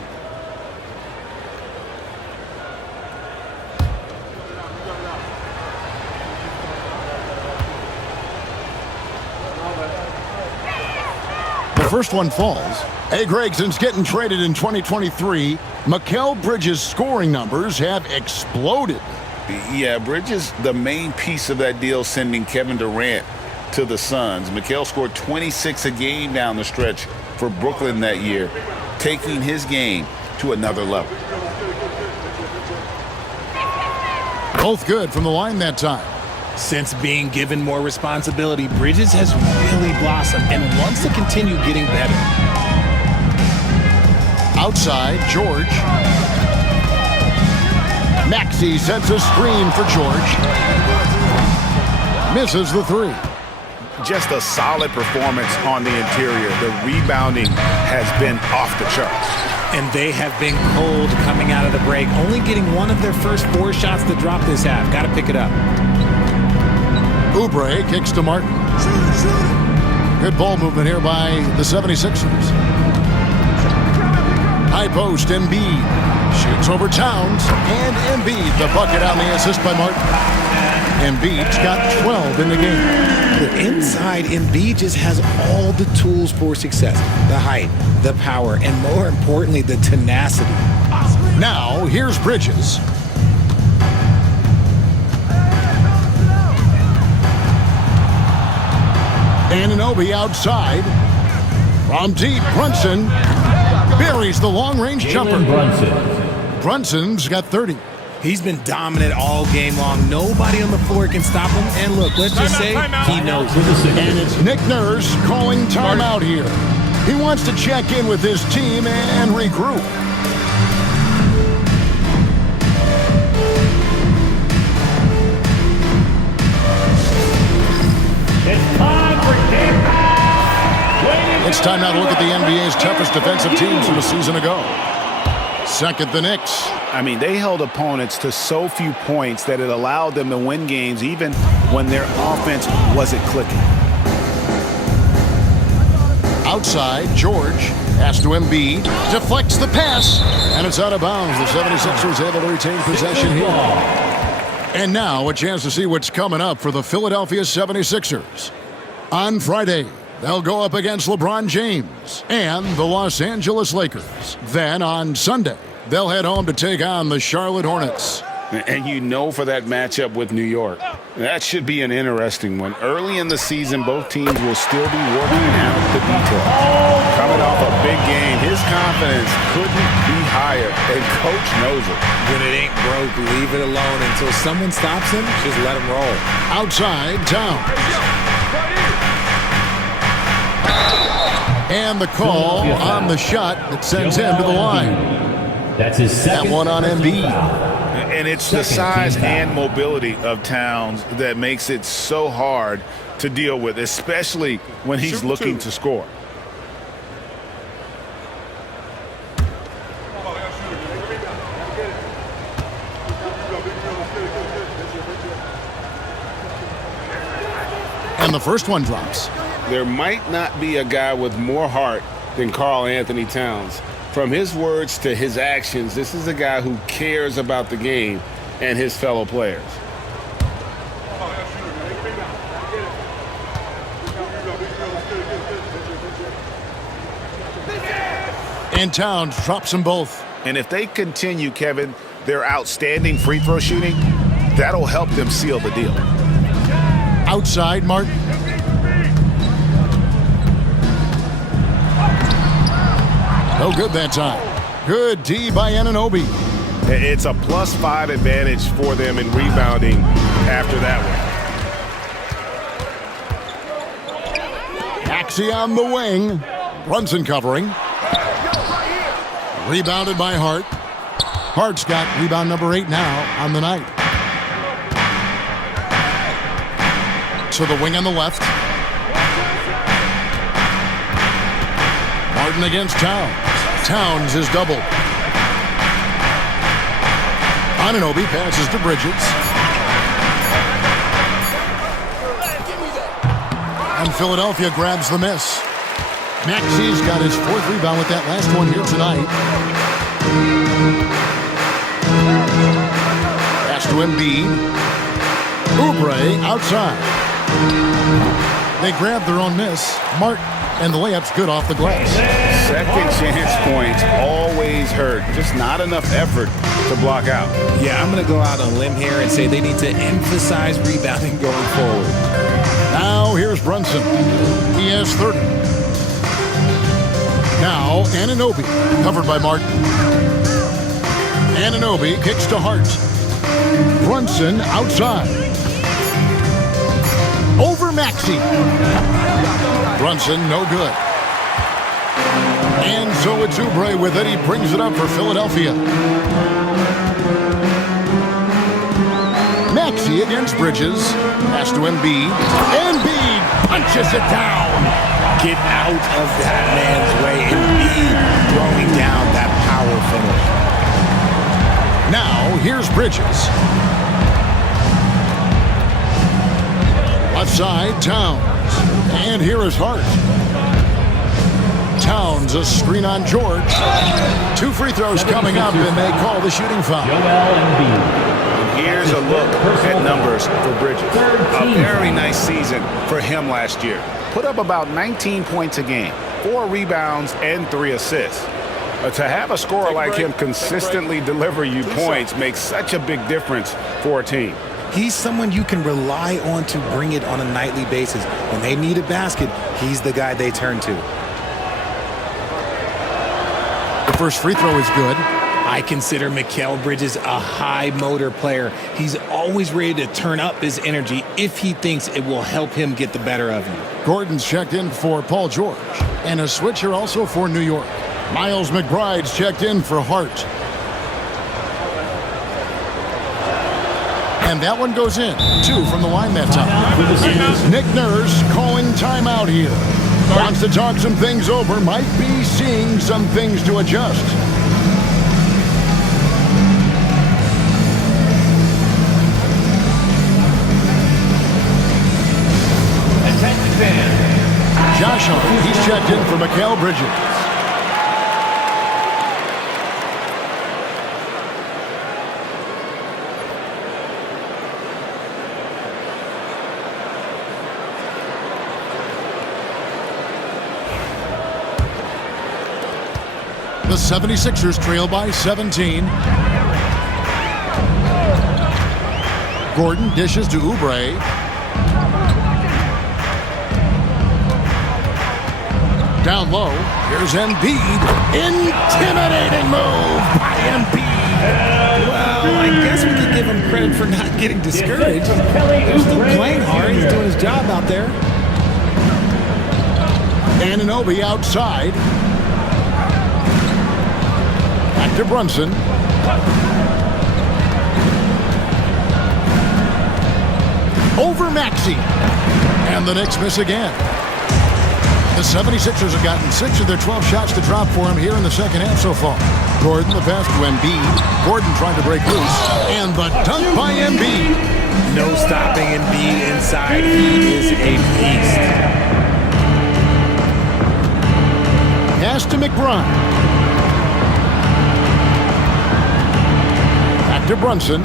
The first one falls. Hey, Greg, since getting traded in 2023, Mikal Bridges' scoring numbers have exploded. Yeah, Bridges, the main piece of that deal, sending Kevin Durant to the Suns. Mikal scored 26 a game down the stretch for Brooklyn that year, taking his game to another level. Both good from the line that time. Since being given more responsibility, Bridges has really blossomed and wants to continue getting better. Outside, George. Maxey sets a screen for George. Misses the 3. Just a solid performance on the interior. The rebounding has been off the charts. And they have been cold coming out of the break, only getting one of their first 4 shots to drop this half. Got to pick it up. Oubre kicks to Martin. Good ball movement here by the 76ers. High post, Embiid. Shoots over Towns. And Embiid, the bucket on the assist by Martin. Embiid's got 12 in the game. The inside, Embiid just has all the tools for success. The height, the power, and more importantly, the tenacity. Now, here's Bridges. Anunoby outside. From deep, Brunson buries the long-range jumper. Brunson's got 30. He's been dominant all game long. Nobody on the floor can stop him. And look, let's just say he knows it. And it's Nick Nurse calling timeout here. He wants to check in with his team and regroup. It's time now to look at the NBA's toughest defensive teams from a season ago. Second, the Knicks. I mean, they held opponents to so few points that it allowed them to win games even when their offense wasn't clicking. Outside, George has to Embiid, deflects the pass, and it's out of bounds. The 76ers able to retain possession here. And now a chance to see what's coming up for the Philadelphia 76ers. On Friday, they'll go up against LeBron James and the Los Angeles Lakers. Then on Sunday, they'll head home to take on the Charlotte Hornets. And you know for that matchup with New York, that should be an interesting one. Early in the season, both teams will still be working out the details. Coming off a big game, his confidence couldn't be higher, and Coach knows it. When it ain't broke, leave it alone until someone stops him. Just let him roll. Outside, Towns. And the call on the shot that sends him to the line. That's his second. That one on Embiid. And it's the size and mobility of Towns that makes it so hard to deal with, especially when he's looking to score. And the first one drops. There might not be a guy with more heart than Karl Anthony Towns. From his words to his actions, this is a guy who cares about the game and his fellow players. And Towns drops them both. And if they continue, Kevin, their outstanding free throw shooting, that'll help them seal the deal. Outside, Martin. No good that time. Good D by Anunoby. It's a +5 advantage for them in rebounding after that one. Maxey on the wing. Brunson covering. Rebounded by Hart. Hart's got rebound number 8 now on the night. To the wing on the left. Martin against Towns. Towns is doubled. Anunoby passes to Bridges. And Philadelphia grabs the miss. Maxey's got his 4th rebound with that last one here tonight. Pass to Embiid. Oubre outside. They grab their own miss. Martin, and the layup's good off the glass. Second chance points always hurt. Just not enough effort to block out. Yeah, I'm going to go out on a limb here and say they need to emphasize rebounding going forward. Now here's Brunson. He has 30. Now Anunoby, covered by Martin. Anunoby kicks to Hart. Brunson outside. Over Maxey. Brunson, no good. And so it's Oubre with it. He brings it up for Philadelphia. Maxey against Bridges. Pass to Embiid. Embiid punches it down. Get out of that man's way. Embiid throwing down that power finish. Now here's Bridges. Left side, Towns. And here is Hart. Towns, a screen on George. 2 free throws coming up, and they call the shooting foul. Here's a look at numbers for Bridges. A very nice season for him last year. Put up about 19 points a game, 4 rebounds, and 3 assists. To have a scorer like him consistently deliver you points makes such a big difference for a team. He's someone you can rely on to bring it on a nightly basis. When they need a basket, he's the guy they turn to. The first free throw is good. I consider Mikal Bridges a high motor player. He's always ready to turn up his energy if he thinks it will help him get the better of him. Gordon's checked in for Paul George. And a switch here also for New York. Miles McBride's checked in for Hart. And that one goes in. 2 from the line that time. Nick Nurse calling timeout here. Wants to talk some things over. Might be seeing some things to adjust. Josh Hart, he's checked in for Mikal Bridges. The 76ers trail by 17. Gordon dishes to Oubre. Down low, here's Embiid. Intimidating move by Embiid. Well, I guess we could give him credit for not getting discouraged. He's still playing hard. He's doing his job out there. Anunoby outside. Back to Brunson. Over Maxey. And the Knicks miss again. The 76ers have gotten 6 of their 12 shots to drop for him here in the second half so far. Gordon, the pass to Embiid. Gordon trying to break loose. And the dunk by Embiid. No stopping Embiid inside. He is a beast. Pass to McBride. Back to Brunson.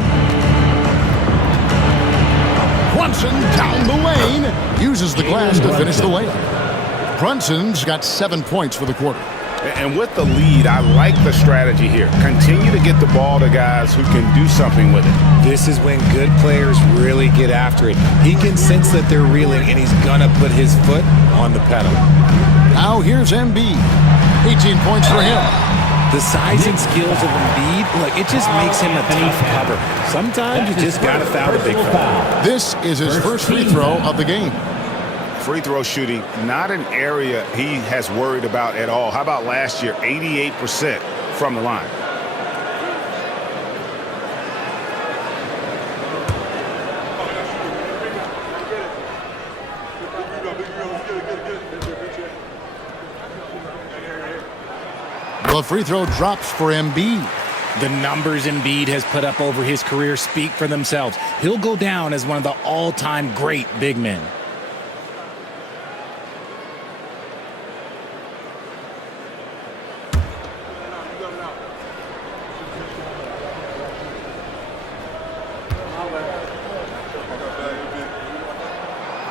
Brunson down the lane. Uses the glass to finish the layup. Brunson's got 7 points for the quarter. And with the lead, I like the strategy here. Continue to get the ball to guys who can do something with it. This is when good players really get after it. He can sense that they're reeling, and he's going to put his foot on the pedal. Now here's Embiid. 18 points for him. The size and skills of Embiid, look, it just makes him a tough cover. Sometimes you just got to foul the big fella. This is his first free throw of the game. Free throw shooting, not an area he has worried about at all. How about last year, 88% from the line? The free throw drops for Embiid. The numbers Embiid has put up over his career speak for themselves. He'll go down as one of the all-time great big men.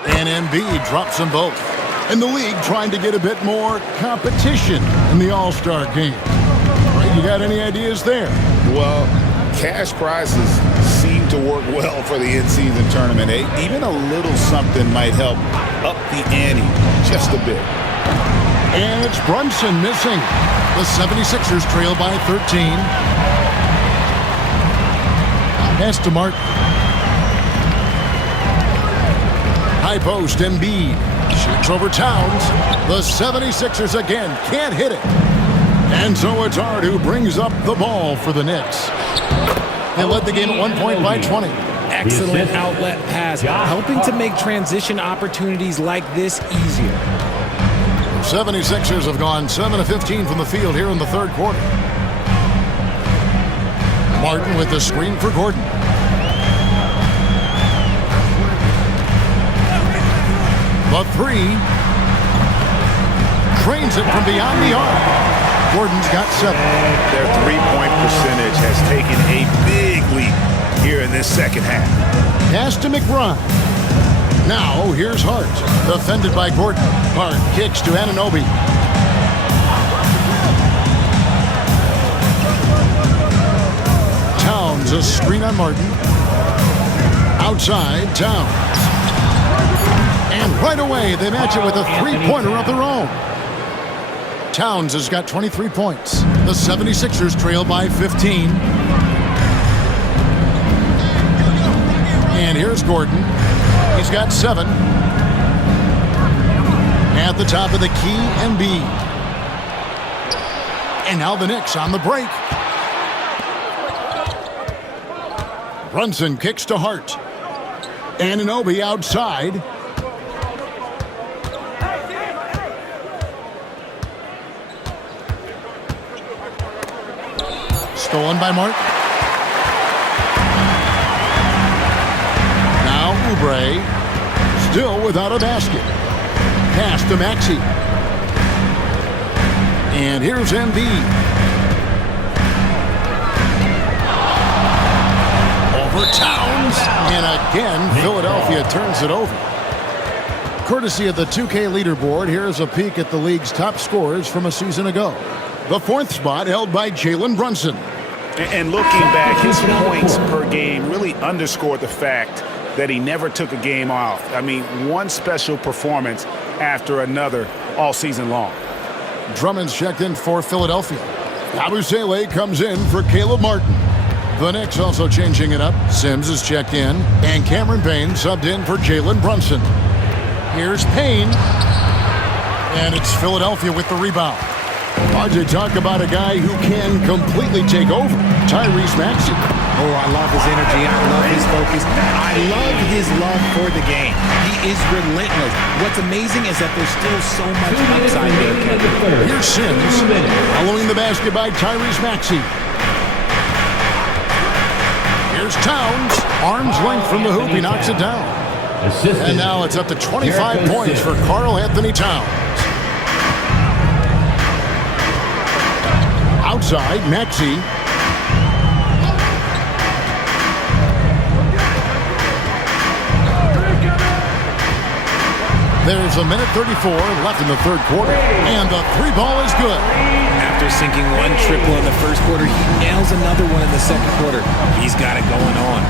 And Embiid drops them both. And the league trying to get a bit more competition in the All-Star game. Right, you got any ideas there? Well, cash prizes seem to work well for the in-season tournament. Even a little something might help up the ante just a bit. And it's Brunson missing. The 76ers trail by 13. Pass to Martin. High post, Embiid. Shoots over Towns. The 76ers again can't hit it. And so it's Hart who brings up the ball for the Knicks. They led the game at 1 point by 20. Excellent outlet pass, helping to make transition opportunities like this easier. The 76ers have gone 7 of 15 from the field here in the third quarter. Martin with the screen for Gordon. The three. Trains it from beyond the arc. Gordon's got 7. Their three-point percentage has taken a big leap here in this second half. Pass to McBride. Now here's Hart. Defended by Gordon. Hart kicks to Anunoby. Towns a screen on Martin. Outside, Towns. And right away, they match it with a three-pointer of their own. Towns has got 23 points. The 76ers trail by 15. And here's Gordon. He's got 7. At the top of the key, Embiid. And now the Knicks on the break. Brunson kicks to Hart. Anunoby outside. Stolen by Martin. Now Oubre, still without a basket. Pass to Maxey. And here's Embiid. Over Towns. And again, Philadelphia turns it over. Courtesy of the 2K leaderboard, here's a peek at the league's top scorers from a season ago. The 4th spot held by Jalen Brunson. And looking back, his points per game really underscored the fact that he never took a game off. I mean, one special performance after another all season long. Drummond's checked in for Philadelphia. Abusele comes in for Caleb Martin. The Knicks also changing it up. Sims is checked in. And Cameron Payne subbed in for Jalen Brunson. Here's Payne. And it's Philadelphia with the rebound. RJ, talk about a guy who can completely take over. Tyrese Maxey. Oh, I love his energy. I love his focus. I love his love for the game. He is relentless. What's amazing is that there's still so much upside there, Kevin. Here's Sims. Following the basket by Tyrese Maxey. Here's Towns. Arm's length from the hoop. He knocks it down. And now it's up to 25 points for Karl Anthony Towns. Outside, Maxey. There's a minute 34 left in the third quarter, and the three ball is good. After sinking one triple in the first quarter, he nails another one in the second quarter. He's got it going on.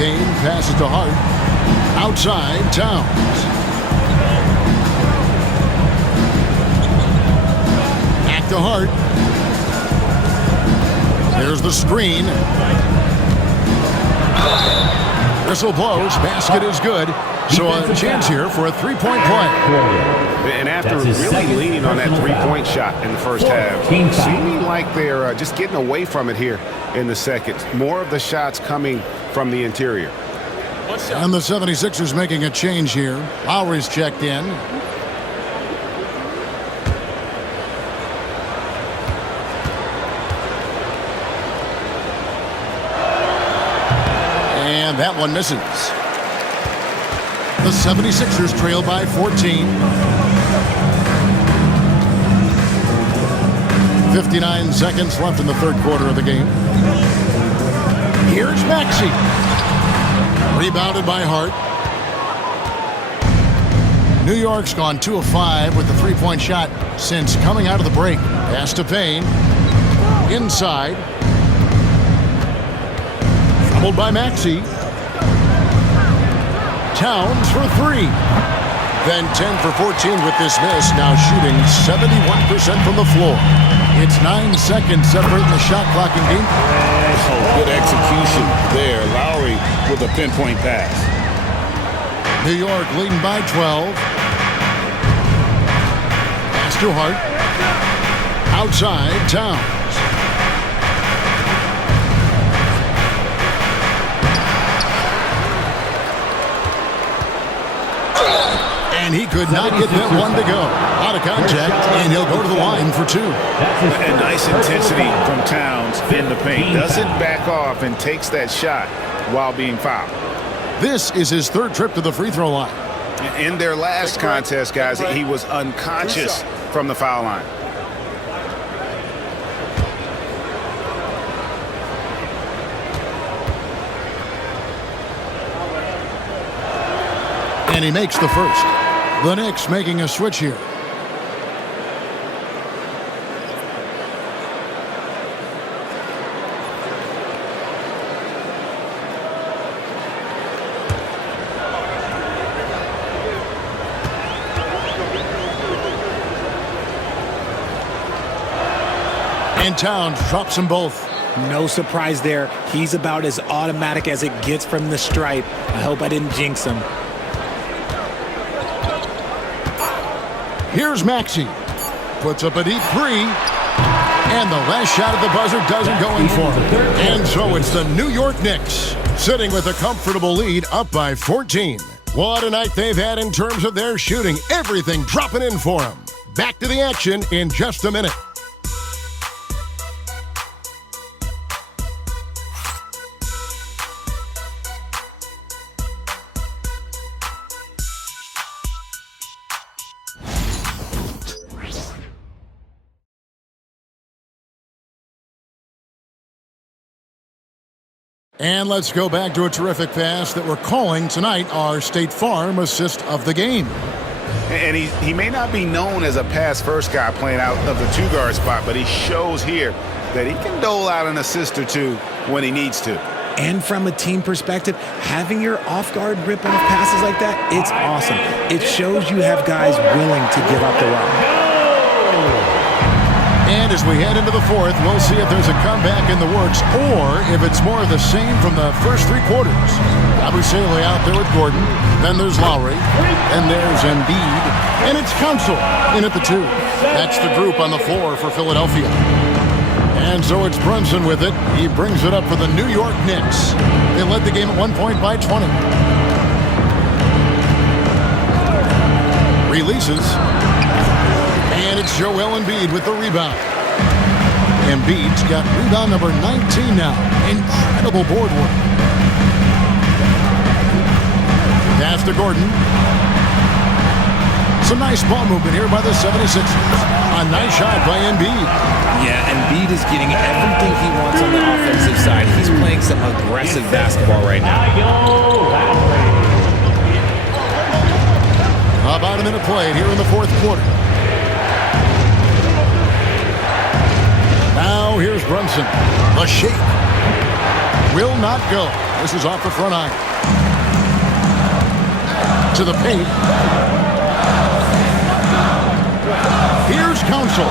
Payne passes to Hart. Outside, Towns. Back to Hart. There's the screen. Whistle blows. Basket is good. So a chance here for a three-point play. And after really leaning on that three-point shot in the first half, seeming like they're just getting away from it here in the second. More of the shots coming from the interior. And the 76ers making a change here. Lowry's checked in. And that one misses. The 76ers trail by 14. 59 seconds left in the third quarter of the game. Here's Maxey. Rebounded by Hart. New York's gone 2 of 5 with the three-point shot since coming out of the break. Pass to Payne. Inside. Fumbled by Maxey. Towns for 3. Then 10 for 14 with this miss. Now shooting 71% from the floor. It's 9 seconds separating the shot clock in game. Oh, good execution there. Lowry with a pinpoint pass. New York leading by 12. Pass to Hart. Outside, Towns. And he could not get that one to go. Out of contact, and he'll go to the line for 2. And nice intensity from Towns in the paint. Doesn't back off and takes that shot while being fouled. This is his third trip to the free throw line. In their last contest, guys, he was unconscious from the foul line. And he makes the first. The Knicks making a switch here. And Towns drops them both. No surprise there. He's about as automatic as it gets from the stripe. I hope I didn't jinx him. Here's Maxey. Puts up a deep 3. And the last shot at the buzzer doesn't go in for him. And so it's the New York Knicks sitting with a comfortable lead up by 14. What a night they've had in terms of their shooting. Everything dropping in for them. Back to the action in just a minute. And let's go back to a terrific pass that we're calling tonight our State Farm assist of the game. And he may not be known as a pass-first guy playing out of the two-guard spot, but he shows here that he can dole out an assist or two when he needs to. And from a team perspective, having your off-guard rip-off passes like that, it's awesome. It shows you have guys willing to give up the rock. And as we head into the fourth, we'll see if there's a comeback in the works or if it's more of the same from the first 3 quarters. Abusele out there with Gordon. Then there's Lowry. And there's Embiid. And it's Council in at the 2. That's the group on the floor for Philadelphia. And so it's Brunson with it. He brings it up for the New York Knicks. They led the game at 1 point by 20. Releases. And it's Joel Embiid with the rebound. Embiid's got rebound number 19 now. Incredible board work. Pass to Gordon. Some nice ball movement here by the 76ers. A nice shot by Embiid. Yeah, Embiid is getting everything he wants on the offensive side. He's playing some aggressive basketball right now. About a minute played here in the fourth quarter. Now here's Brunson. The shake. Will not go. This is off the front iron. To the paint. Here's Council.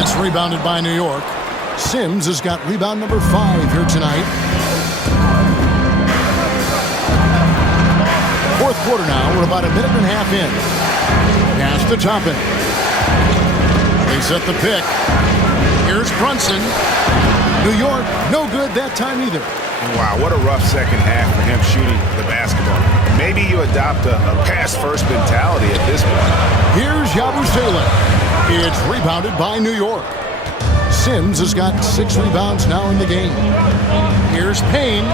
It's rebounded by New York. Sims has got rebound number 5 here tonight. Fourth quarter now. We're about a minute and a half in. Pass to Toppin. They set the pick. Here's Brunson. New York, no good that time either. Wow, what a rough second half for him shooting the basketball. Maybe you adopt a pass-first mentality at this point. Here's Yabusele. It's rebounded by New York. Sims has got 6 rebounds now in the game. Here's Payne.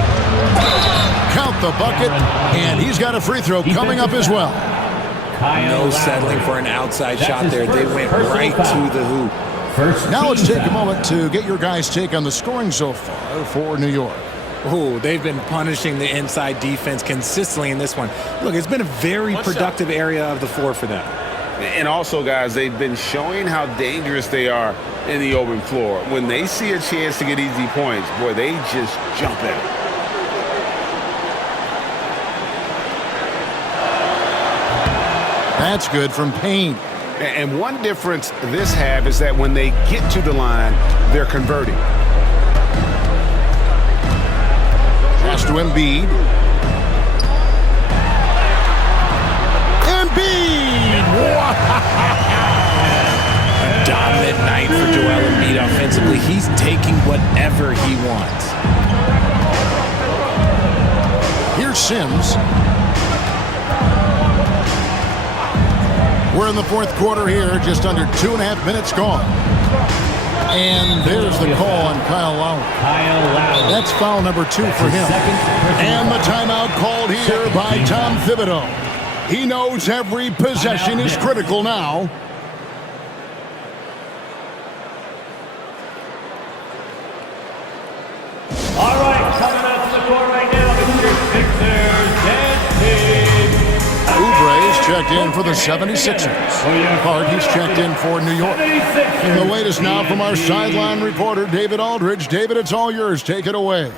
Count the bucket, and he's got a free throw coming up as well. No settling for an outside shot there. They went right to the hoop. Now let's take a moment to get your guys' take on the scoring so far for New York. Oh, they've been punishing the inside defense consistently in this one. Look, it's been a very productive area of the floor for them. And also, guys, they've been showing how dangerous they are in the open floor. When they see a chance to get easy points, boy, they just jump at it. That's good from Payne. And one difference this half is that when they get to the line, they're converting. Pass to Embiid. Embiid! A dominant night for Joel Embiid offensively. He's taking whatever he wants. Here's Sims. We're in the fourth quarter here, just under 2.5 minutes gone. And there's the call on Kyle Lowry. That's foul number 2 for him. And the timeout called here by Tom Thibodeau. He knows every possession is critical now. All right, coming out to the court right now, Mr. Sixers and Oubre's checked in for the 76ers. Hart, he's checked in for New York. And the latest now from our sideline reporter, David Aldridge. David, it's all yours. Take it away.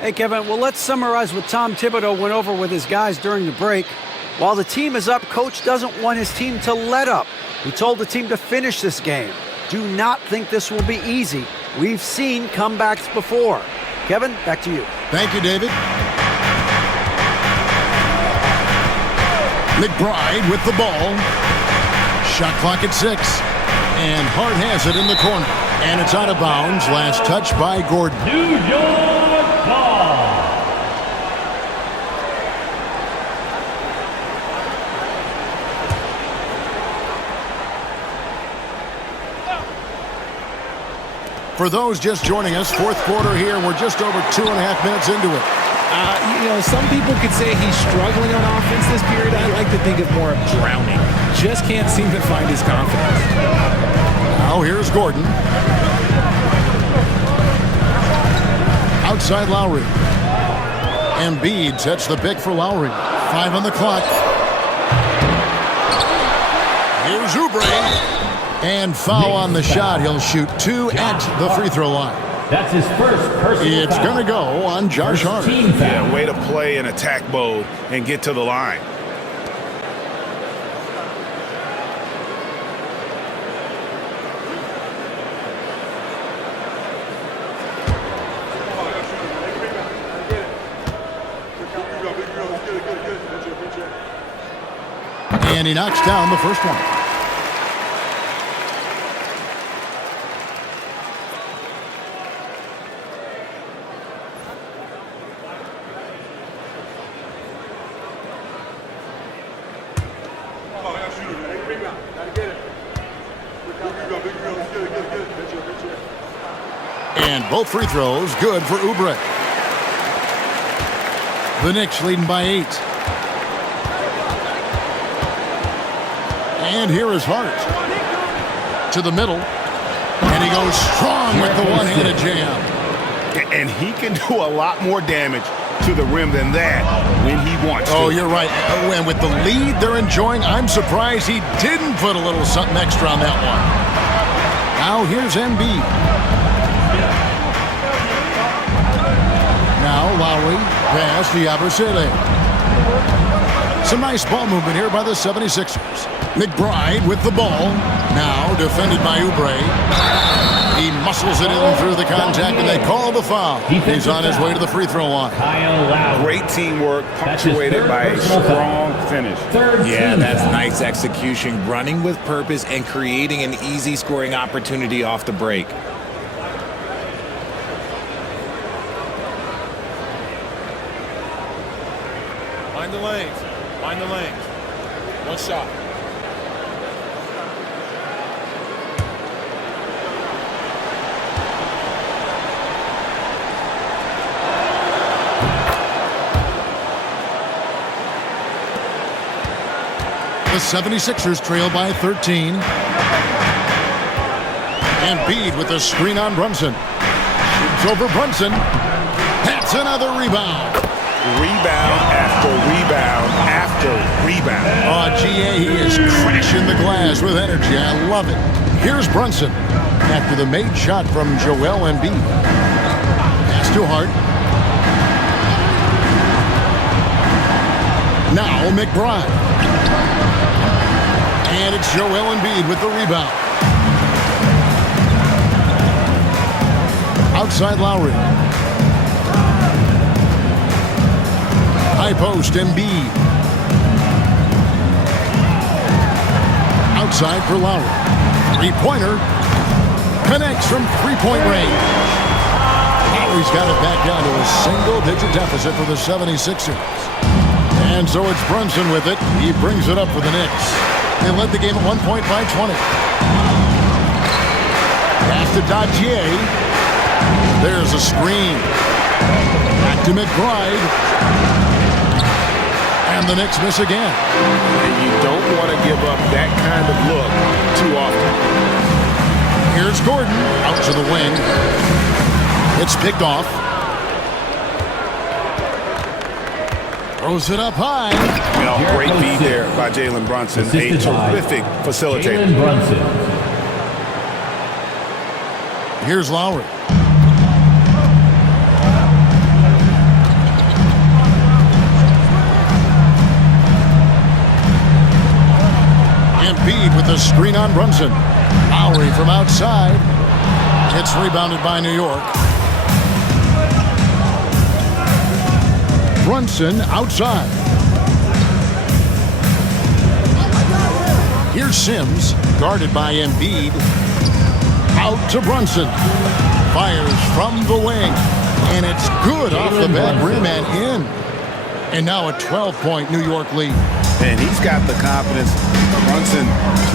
Hey, Kevin, well, let's summarize what Tom Thibodeau went over with his guys during the break. While the team is up, Coach doesn't want his team to let up. He told the team to finish this game. Do not think this will be easy. We've seen comebacks before. Kevin, back to you. Thank you, David. McBride with the ball. Shot clock at 6. And Hart has it in the corner. And it's out of bounds. Last touch by Gordon. New York ball. For those just joining us, fourth quarter here. We're just over 2.5 minutes into it. Some people could say he's struggling on offense this period. I like to think of more of drowning. Just can't seem to find his confidence. Now here's Gordon. Outside Lowry. Embiid sets the pick for Lowry. 5 on the clock. Here's Oubre. And foul on the shot. He'll shoot 2 at the free throw line. That's his first personal It's going to go on Josh Hart. Yeah, way to play in attack mode and get to the line. And he knocks down the first one. And both free throws good for Oubre. The Knicks leading by 8. And here is Hart. To the middle. And he goes strong with the one-handed jam. And he can do a lot more damage to the rim than that when he wants to. Oh, you're right. And with the lead they're enjoying, I'm surprised he didn't put a little something extra on that one. Now here's Embiid. Now Lowry, pass to Yabusele. Some nice ball movement here by the 76ers. McBride with the ball. Now defended by Oubre. He muscles it in through the contact, and they call the foul. He's on his way to the free throw line. Great teamwork, punctuated by a strong finish. Yeah, that's nice execution, running with purpose and creating an easy scoring opportunity off the break. Find the lanes. Find the lanes. One shot. The 76ers trail by 13. Embiid with a screen on Brunson. Shoots over Brunson. That's another rebound. Rebound after rebound after rebound. Oh, GA, he is crashing the glass with energy. I love it. Here's Brunson after the made shot from Joel Embiid. Pass to Hart. Now McBride. And it's Joel Embiid with the rebound. Outside Lowry. High post, Embiid. Outside for Lowry. Three-pointer. Connects from three-point range. Lowry's got it back down to a single-digit deficit for the 76ers. And so it's Brunson with it. He brings it up for the Knicks. They led the game at 1 point by 20. Pass to Dottier. There's a screen. Back to McBride. And the Knicks miss again. And you don't want to give up that kind of look too often. Here's Gordon out to the wing. It's picked off. Throws it up high. Great feed there by Jalen Brunson. A terrific facilitator. Here's Lowry. Embiid with the screen on Brunson. Lowry from outside. It's rebounded by New York. Brunson outside. Here's Sims, guarded by Embiid. Out to Brunson. Fires from the wing. And it's good off the back rim and in. And now a 12-point New York lead. And he's got the confidence. Brunson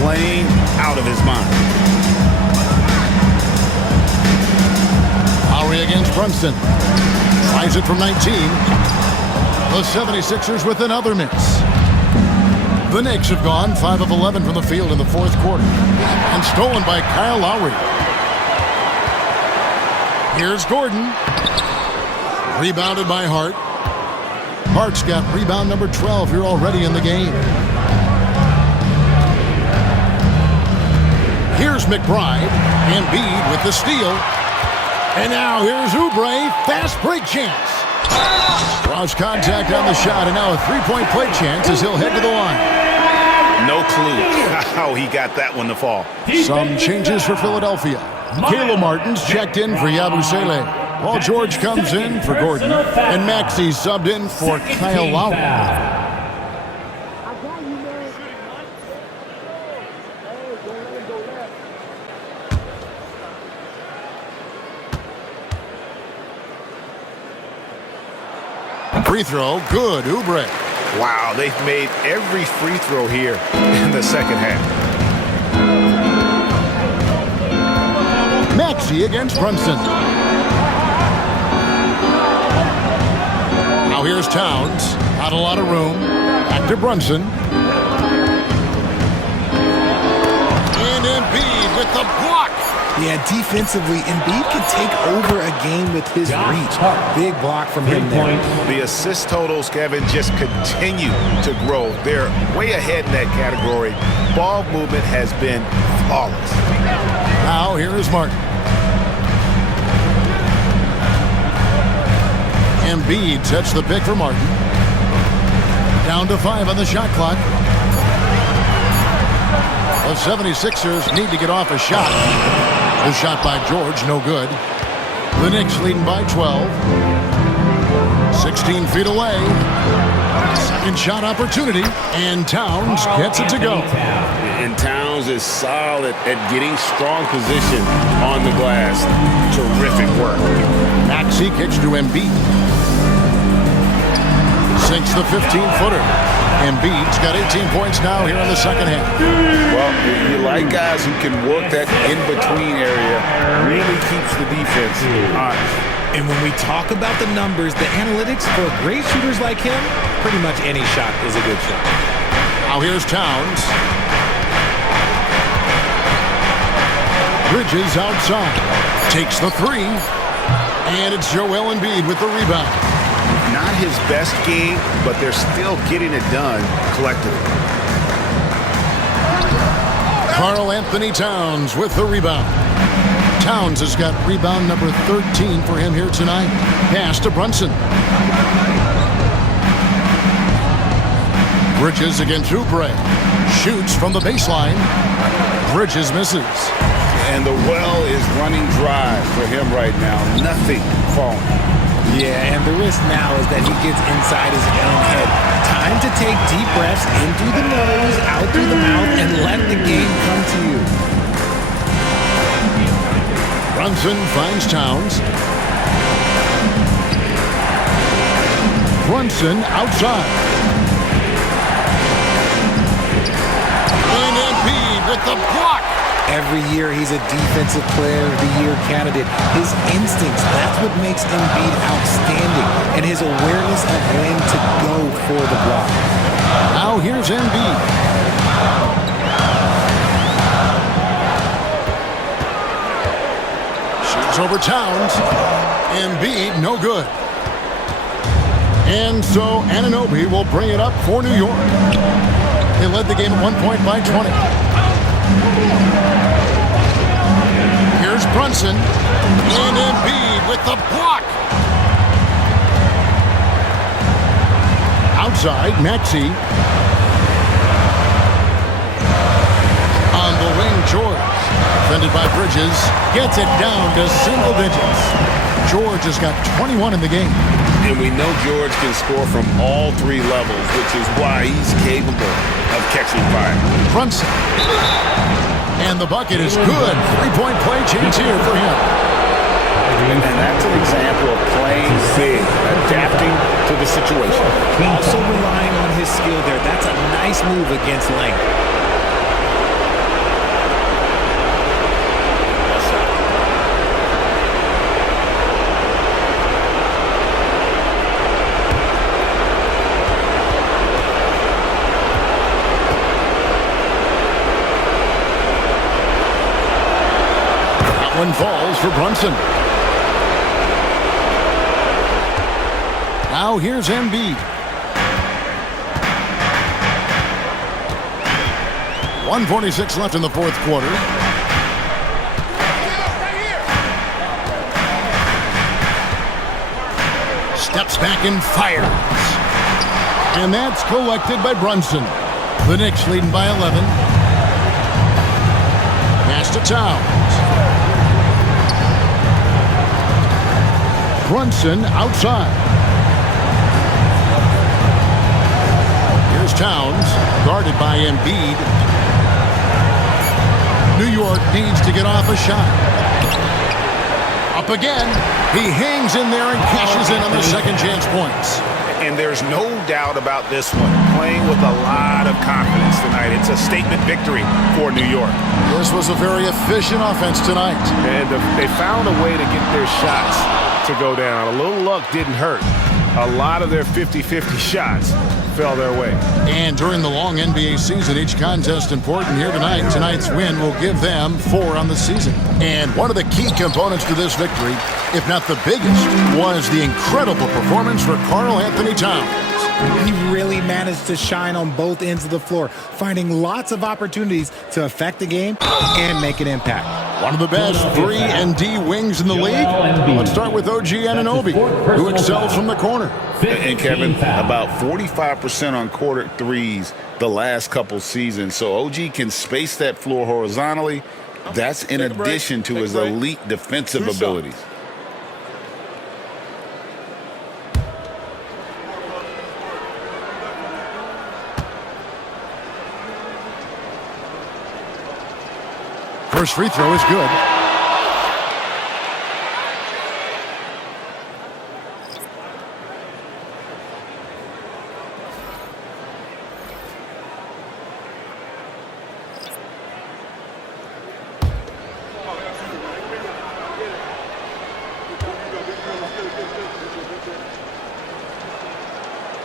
playing out of his mind. Lowry against Brunson. Tries it from 19. The 76ers with another miss. The Knicks have gone 5 of 11 from the field in the fourth quarter. And stolen by Kyle Lowry. Here's Gordon. Rebounded by Hart. Hart's got rebound number 12 here already in the game. Here's McBride. Embiid with the steal. And now here's Oubre. Fast break chance. Draws contact on the shot, and now a three-point play chance as he'll head to the line. No clue how he got that one to fall. Some changes for Philadelphia. Caleb Martin's checked in for Yabusele. Paul George comes in for Gordon. And Maxey subbed in for Kyle Lowry. Free throw, good, Oubre. Wow, they've made every free throw here in the second half. Maxey against Brunson. Now here's Towns. Not a lot of room. Back to Brunson. And Embiid with the block. Yeah, defensively, Embiid can take over a game with his reach. Big block from him there. The assist totals, Kevin, just continue to grow. They're way ahead in that category. Ball movement has been flawless. Now here is Martin. Embiid sets the pick for Martin. Down to 5 on the shot clock. The 76ers need to get off a shot. The shot by George, no good. The Knicks leading by 12. 16 feet away. Second shot opportunity, and Towns gets it to go. And Towns is solid at getting strong position on the glass. Terrific work. Maxey kicks to Embiid. Sinks the 15-footer. Embiid's got 18 points now here in the second half. Well, you like guys who can work that in-between area. Really keeps the defense honest. And when we talk about the numbers, the analytics for great shooters like him, pretty much any shot is a good shot. Now here's Towns. Bridges outside. Takes the 3. And it's Joel Embiid with the rebound. Not his best game, but they're still getting it done collectively. Karl Anthony Towns with the rebound. Towns has got rebound number 13 for him here tonight. Pass to Brunson. Bridges against Oubre. Shoots from the baseline. Bridges misses. And the well is running dry for him right now. Nothing falling. Yeah, and the risk now is that he gets inside his own head. Time to take deep breaths in through the nose, out through the mouth, and let the game come to you. Brunson finds Towns. Brunson outside. And Embiid with the block. Every year he's a Defensive Player of the Year candidate. His instincts, that's what makes Embiid outstanding. And his awareness of when to go for the block. Now here's Embiid. Shoots over Towns. Embiid, no good. And so Anunoby will bring it up for New York. They led the game at 1 point by 20. Here's Brunson. And Embiid with the block. Outside, Maxey. On the wing, George. Defended by Bridges. Gets it down to single digits. George has got 21 in the game. And we know George can score from all 3 levels, which is why he's capable of catching fire. Brunson. And the bucket is good. 3-point play chance here for him. And that's an example of playing big, adapting to the situation. Also relying on his skill there. That's a nice move against length. One falls for Brunson. Now here's Embiid. 1:46 left in the fourth quarter. Steps back and fires. And that's collected by Brunson. The Knicks leading by 11. Pass to Towns. Brunson outside. Here's Towns, guarded by Embiid. New York needs to get off a shot. Up again. He hangs in there and cashes in on the second chance points. And there's no doubt about this one. Playing with a lot of confidence tonight. It's a statement victory for New York. This was a very efficient offense tonight. And they found a way to get their shots to go down. A little luck didn't hurt. A lot of their 50-50 shots fell their way. And during the long NBA season, each contest important. Here tonight. Tonight's win will give them 4 on the season. And one of the key components to this victory, if not the biggest, was the incredible performance for Karl Anthony Towns. He really managed to shine on both ends of the floor, finding lots of opportunities to affect the game and make an impact. One of the best 3 and D wings in the league. Let's start with OG Anunoby, who excels from the corner. And Kevin, about 45% on quarter threes the last couple seasons. So OG can space that floor horizontally. That's in addition to his elite defensive abilities. First free throw is good.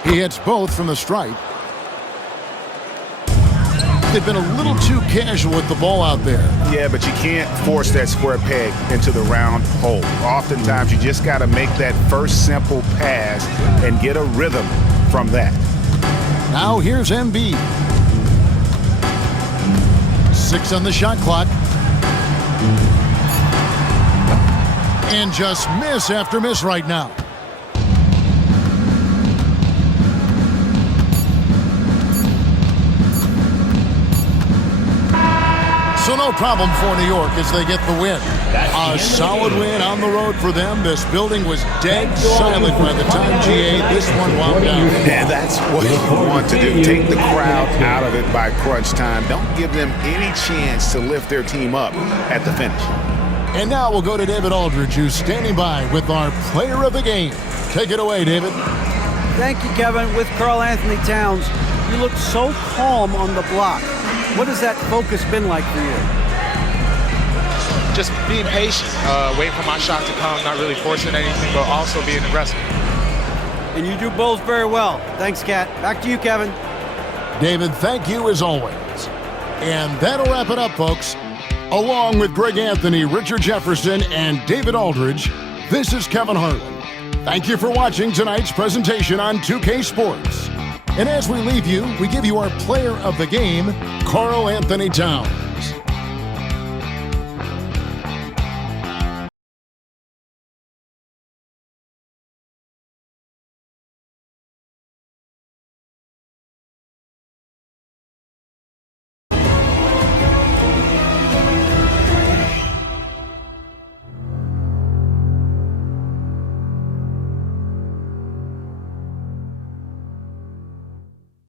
He hits both from the stripe. They've been a little too casual with the ball out there. Yeah, but you can't force that square peg into the round hole. Oftentimes, you just got to make that first simple pass and get a rhythm from that. Now here's Embiid. 6 on the shot clock. And just miss after miss right now. So no problem for New York as they get the win. A solid win on the road for them. This building was dead silent by the time GA this one wound down. And that's what you want to do. Take the crowd out of it by crunch time. Don't give them any chance to lift their team up at the finish. And now we'll go to David Aldridge, who's standing by with our player of the game. Take it away, David. Thank you, Kevin. With Karl Anthony Towns, you look so calm on the block. What has that focus been like for you? Just being patient, waiting for my shot to come, not really forcing anything, but also being aggressive. And you do both very well. Thanks, Kat. Back to you, Kevin. David, thank you as always. And that'll wrap it up, folks. Along with Greg Anthony, Richard Jefferson, and David Aldridge, this is Kevin Harlan. Thank you for watching tonight's presentation on 2K Sports. And as we leave you, we give you our player of the game, Karl Anthony Towns.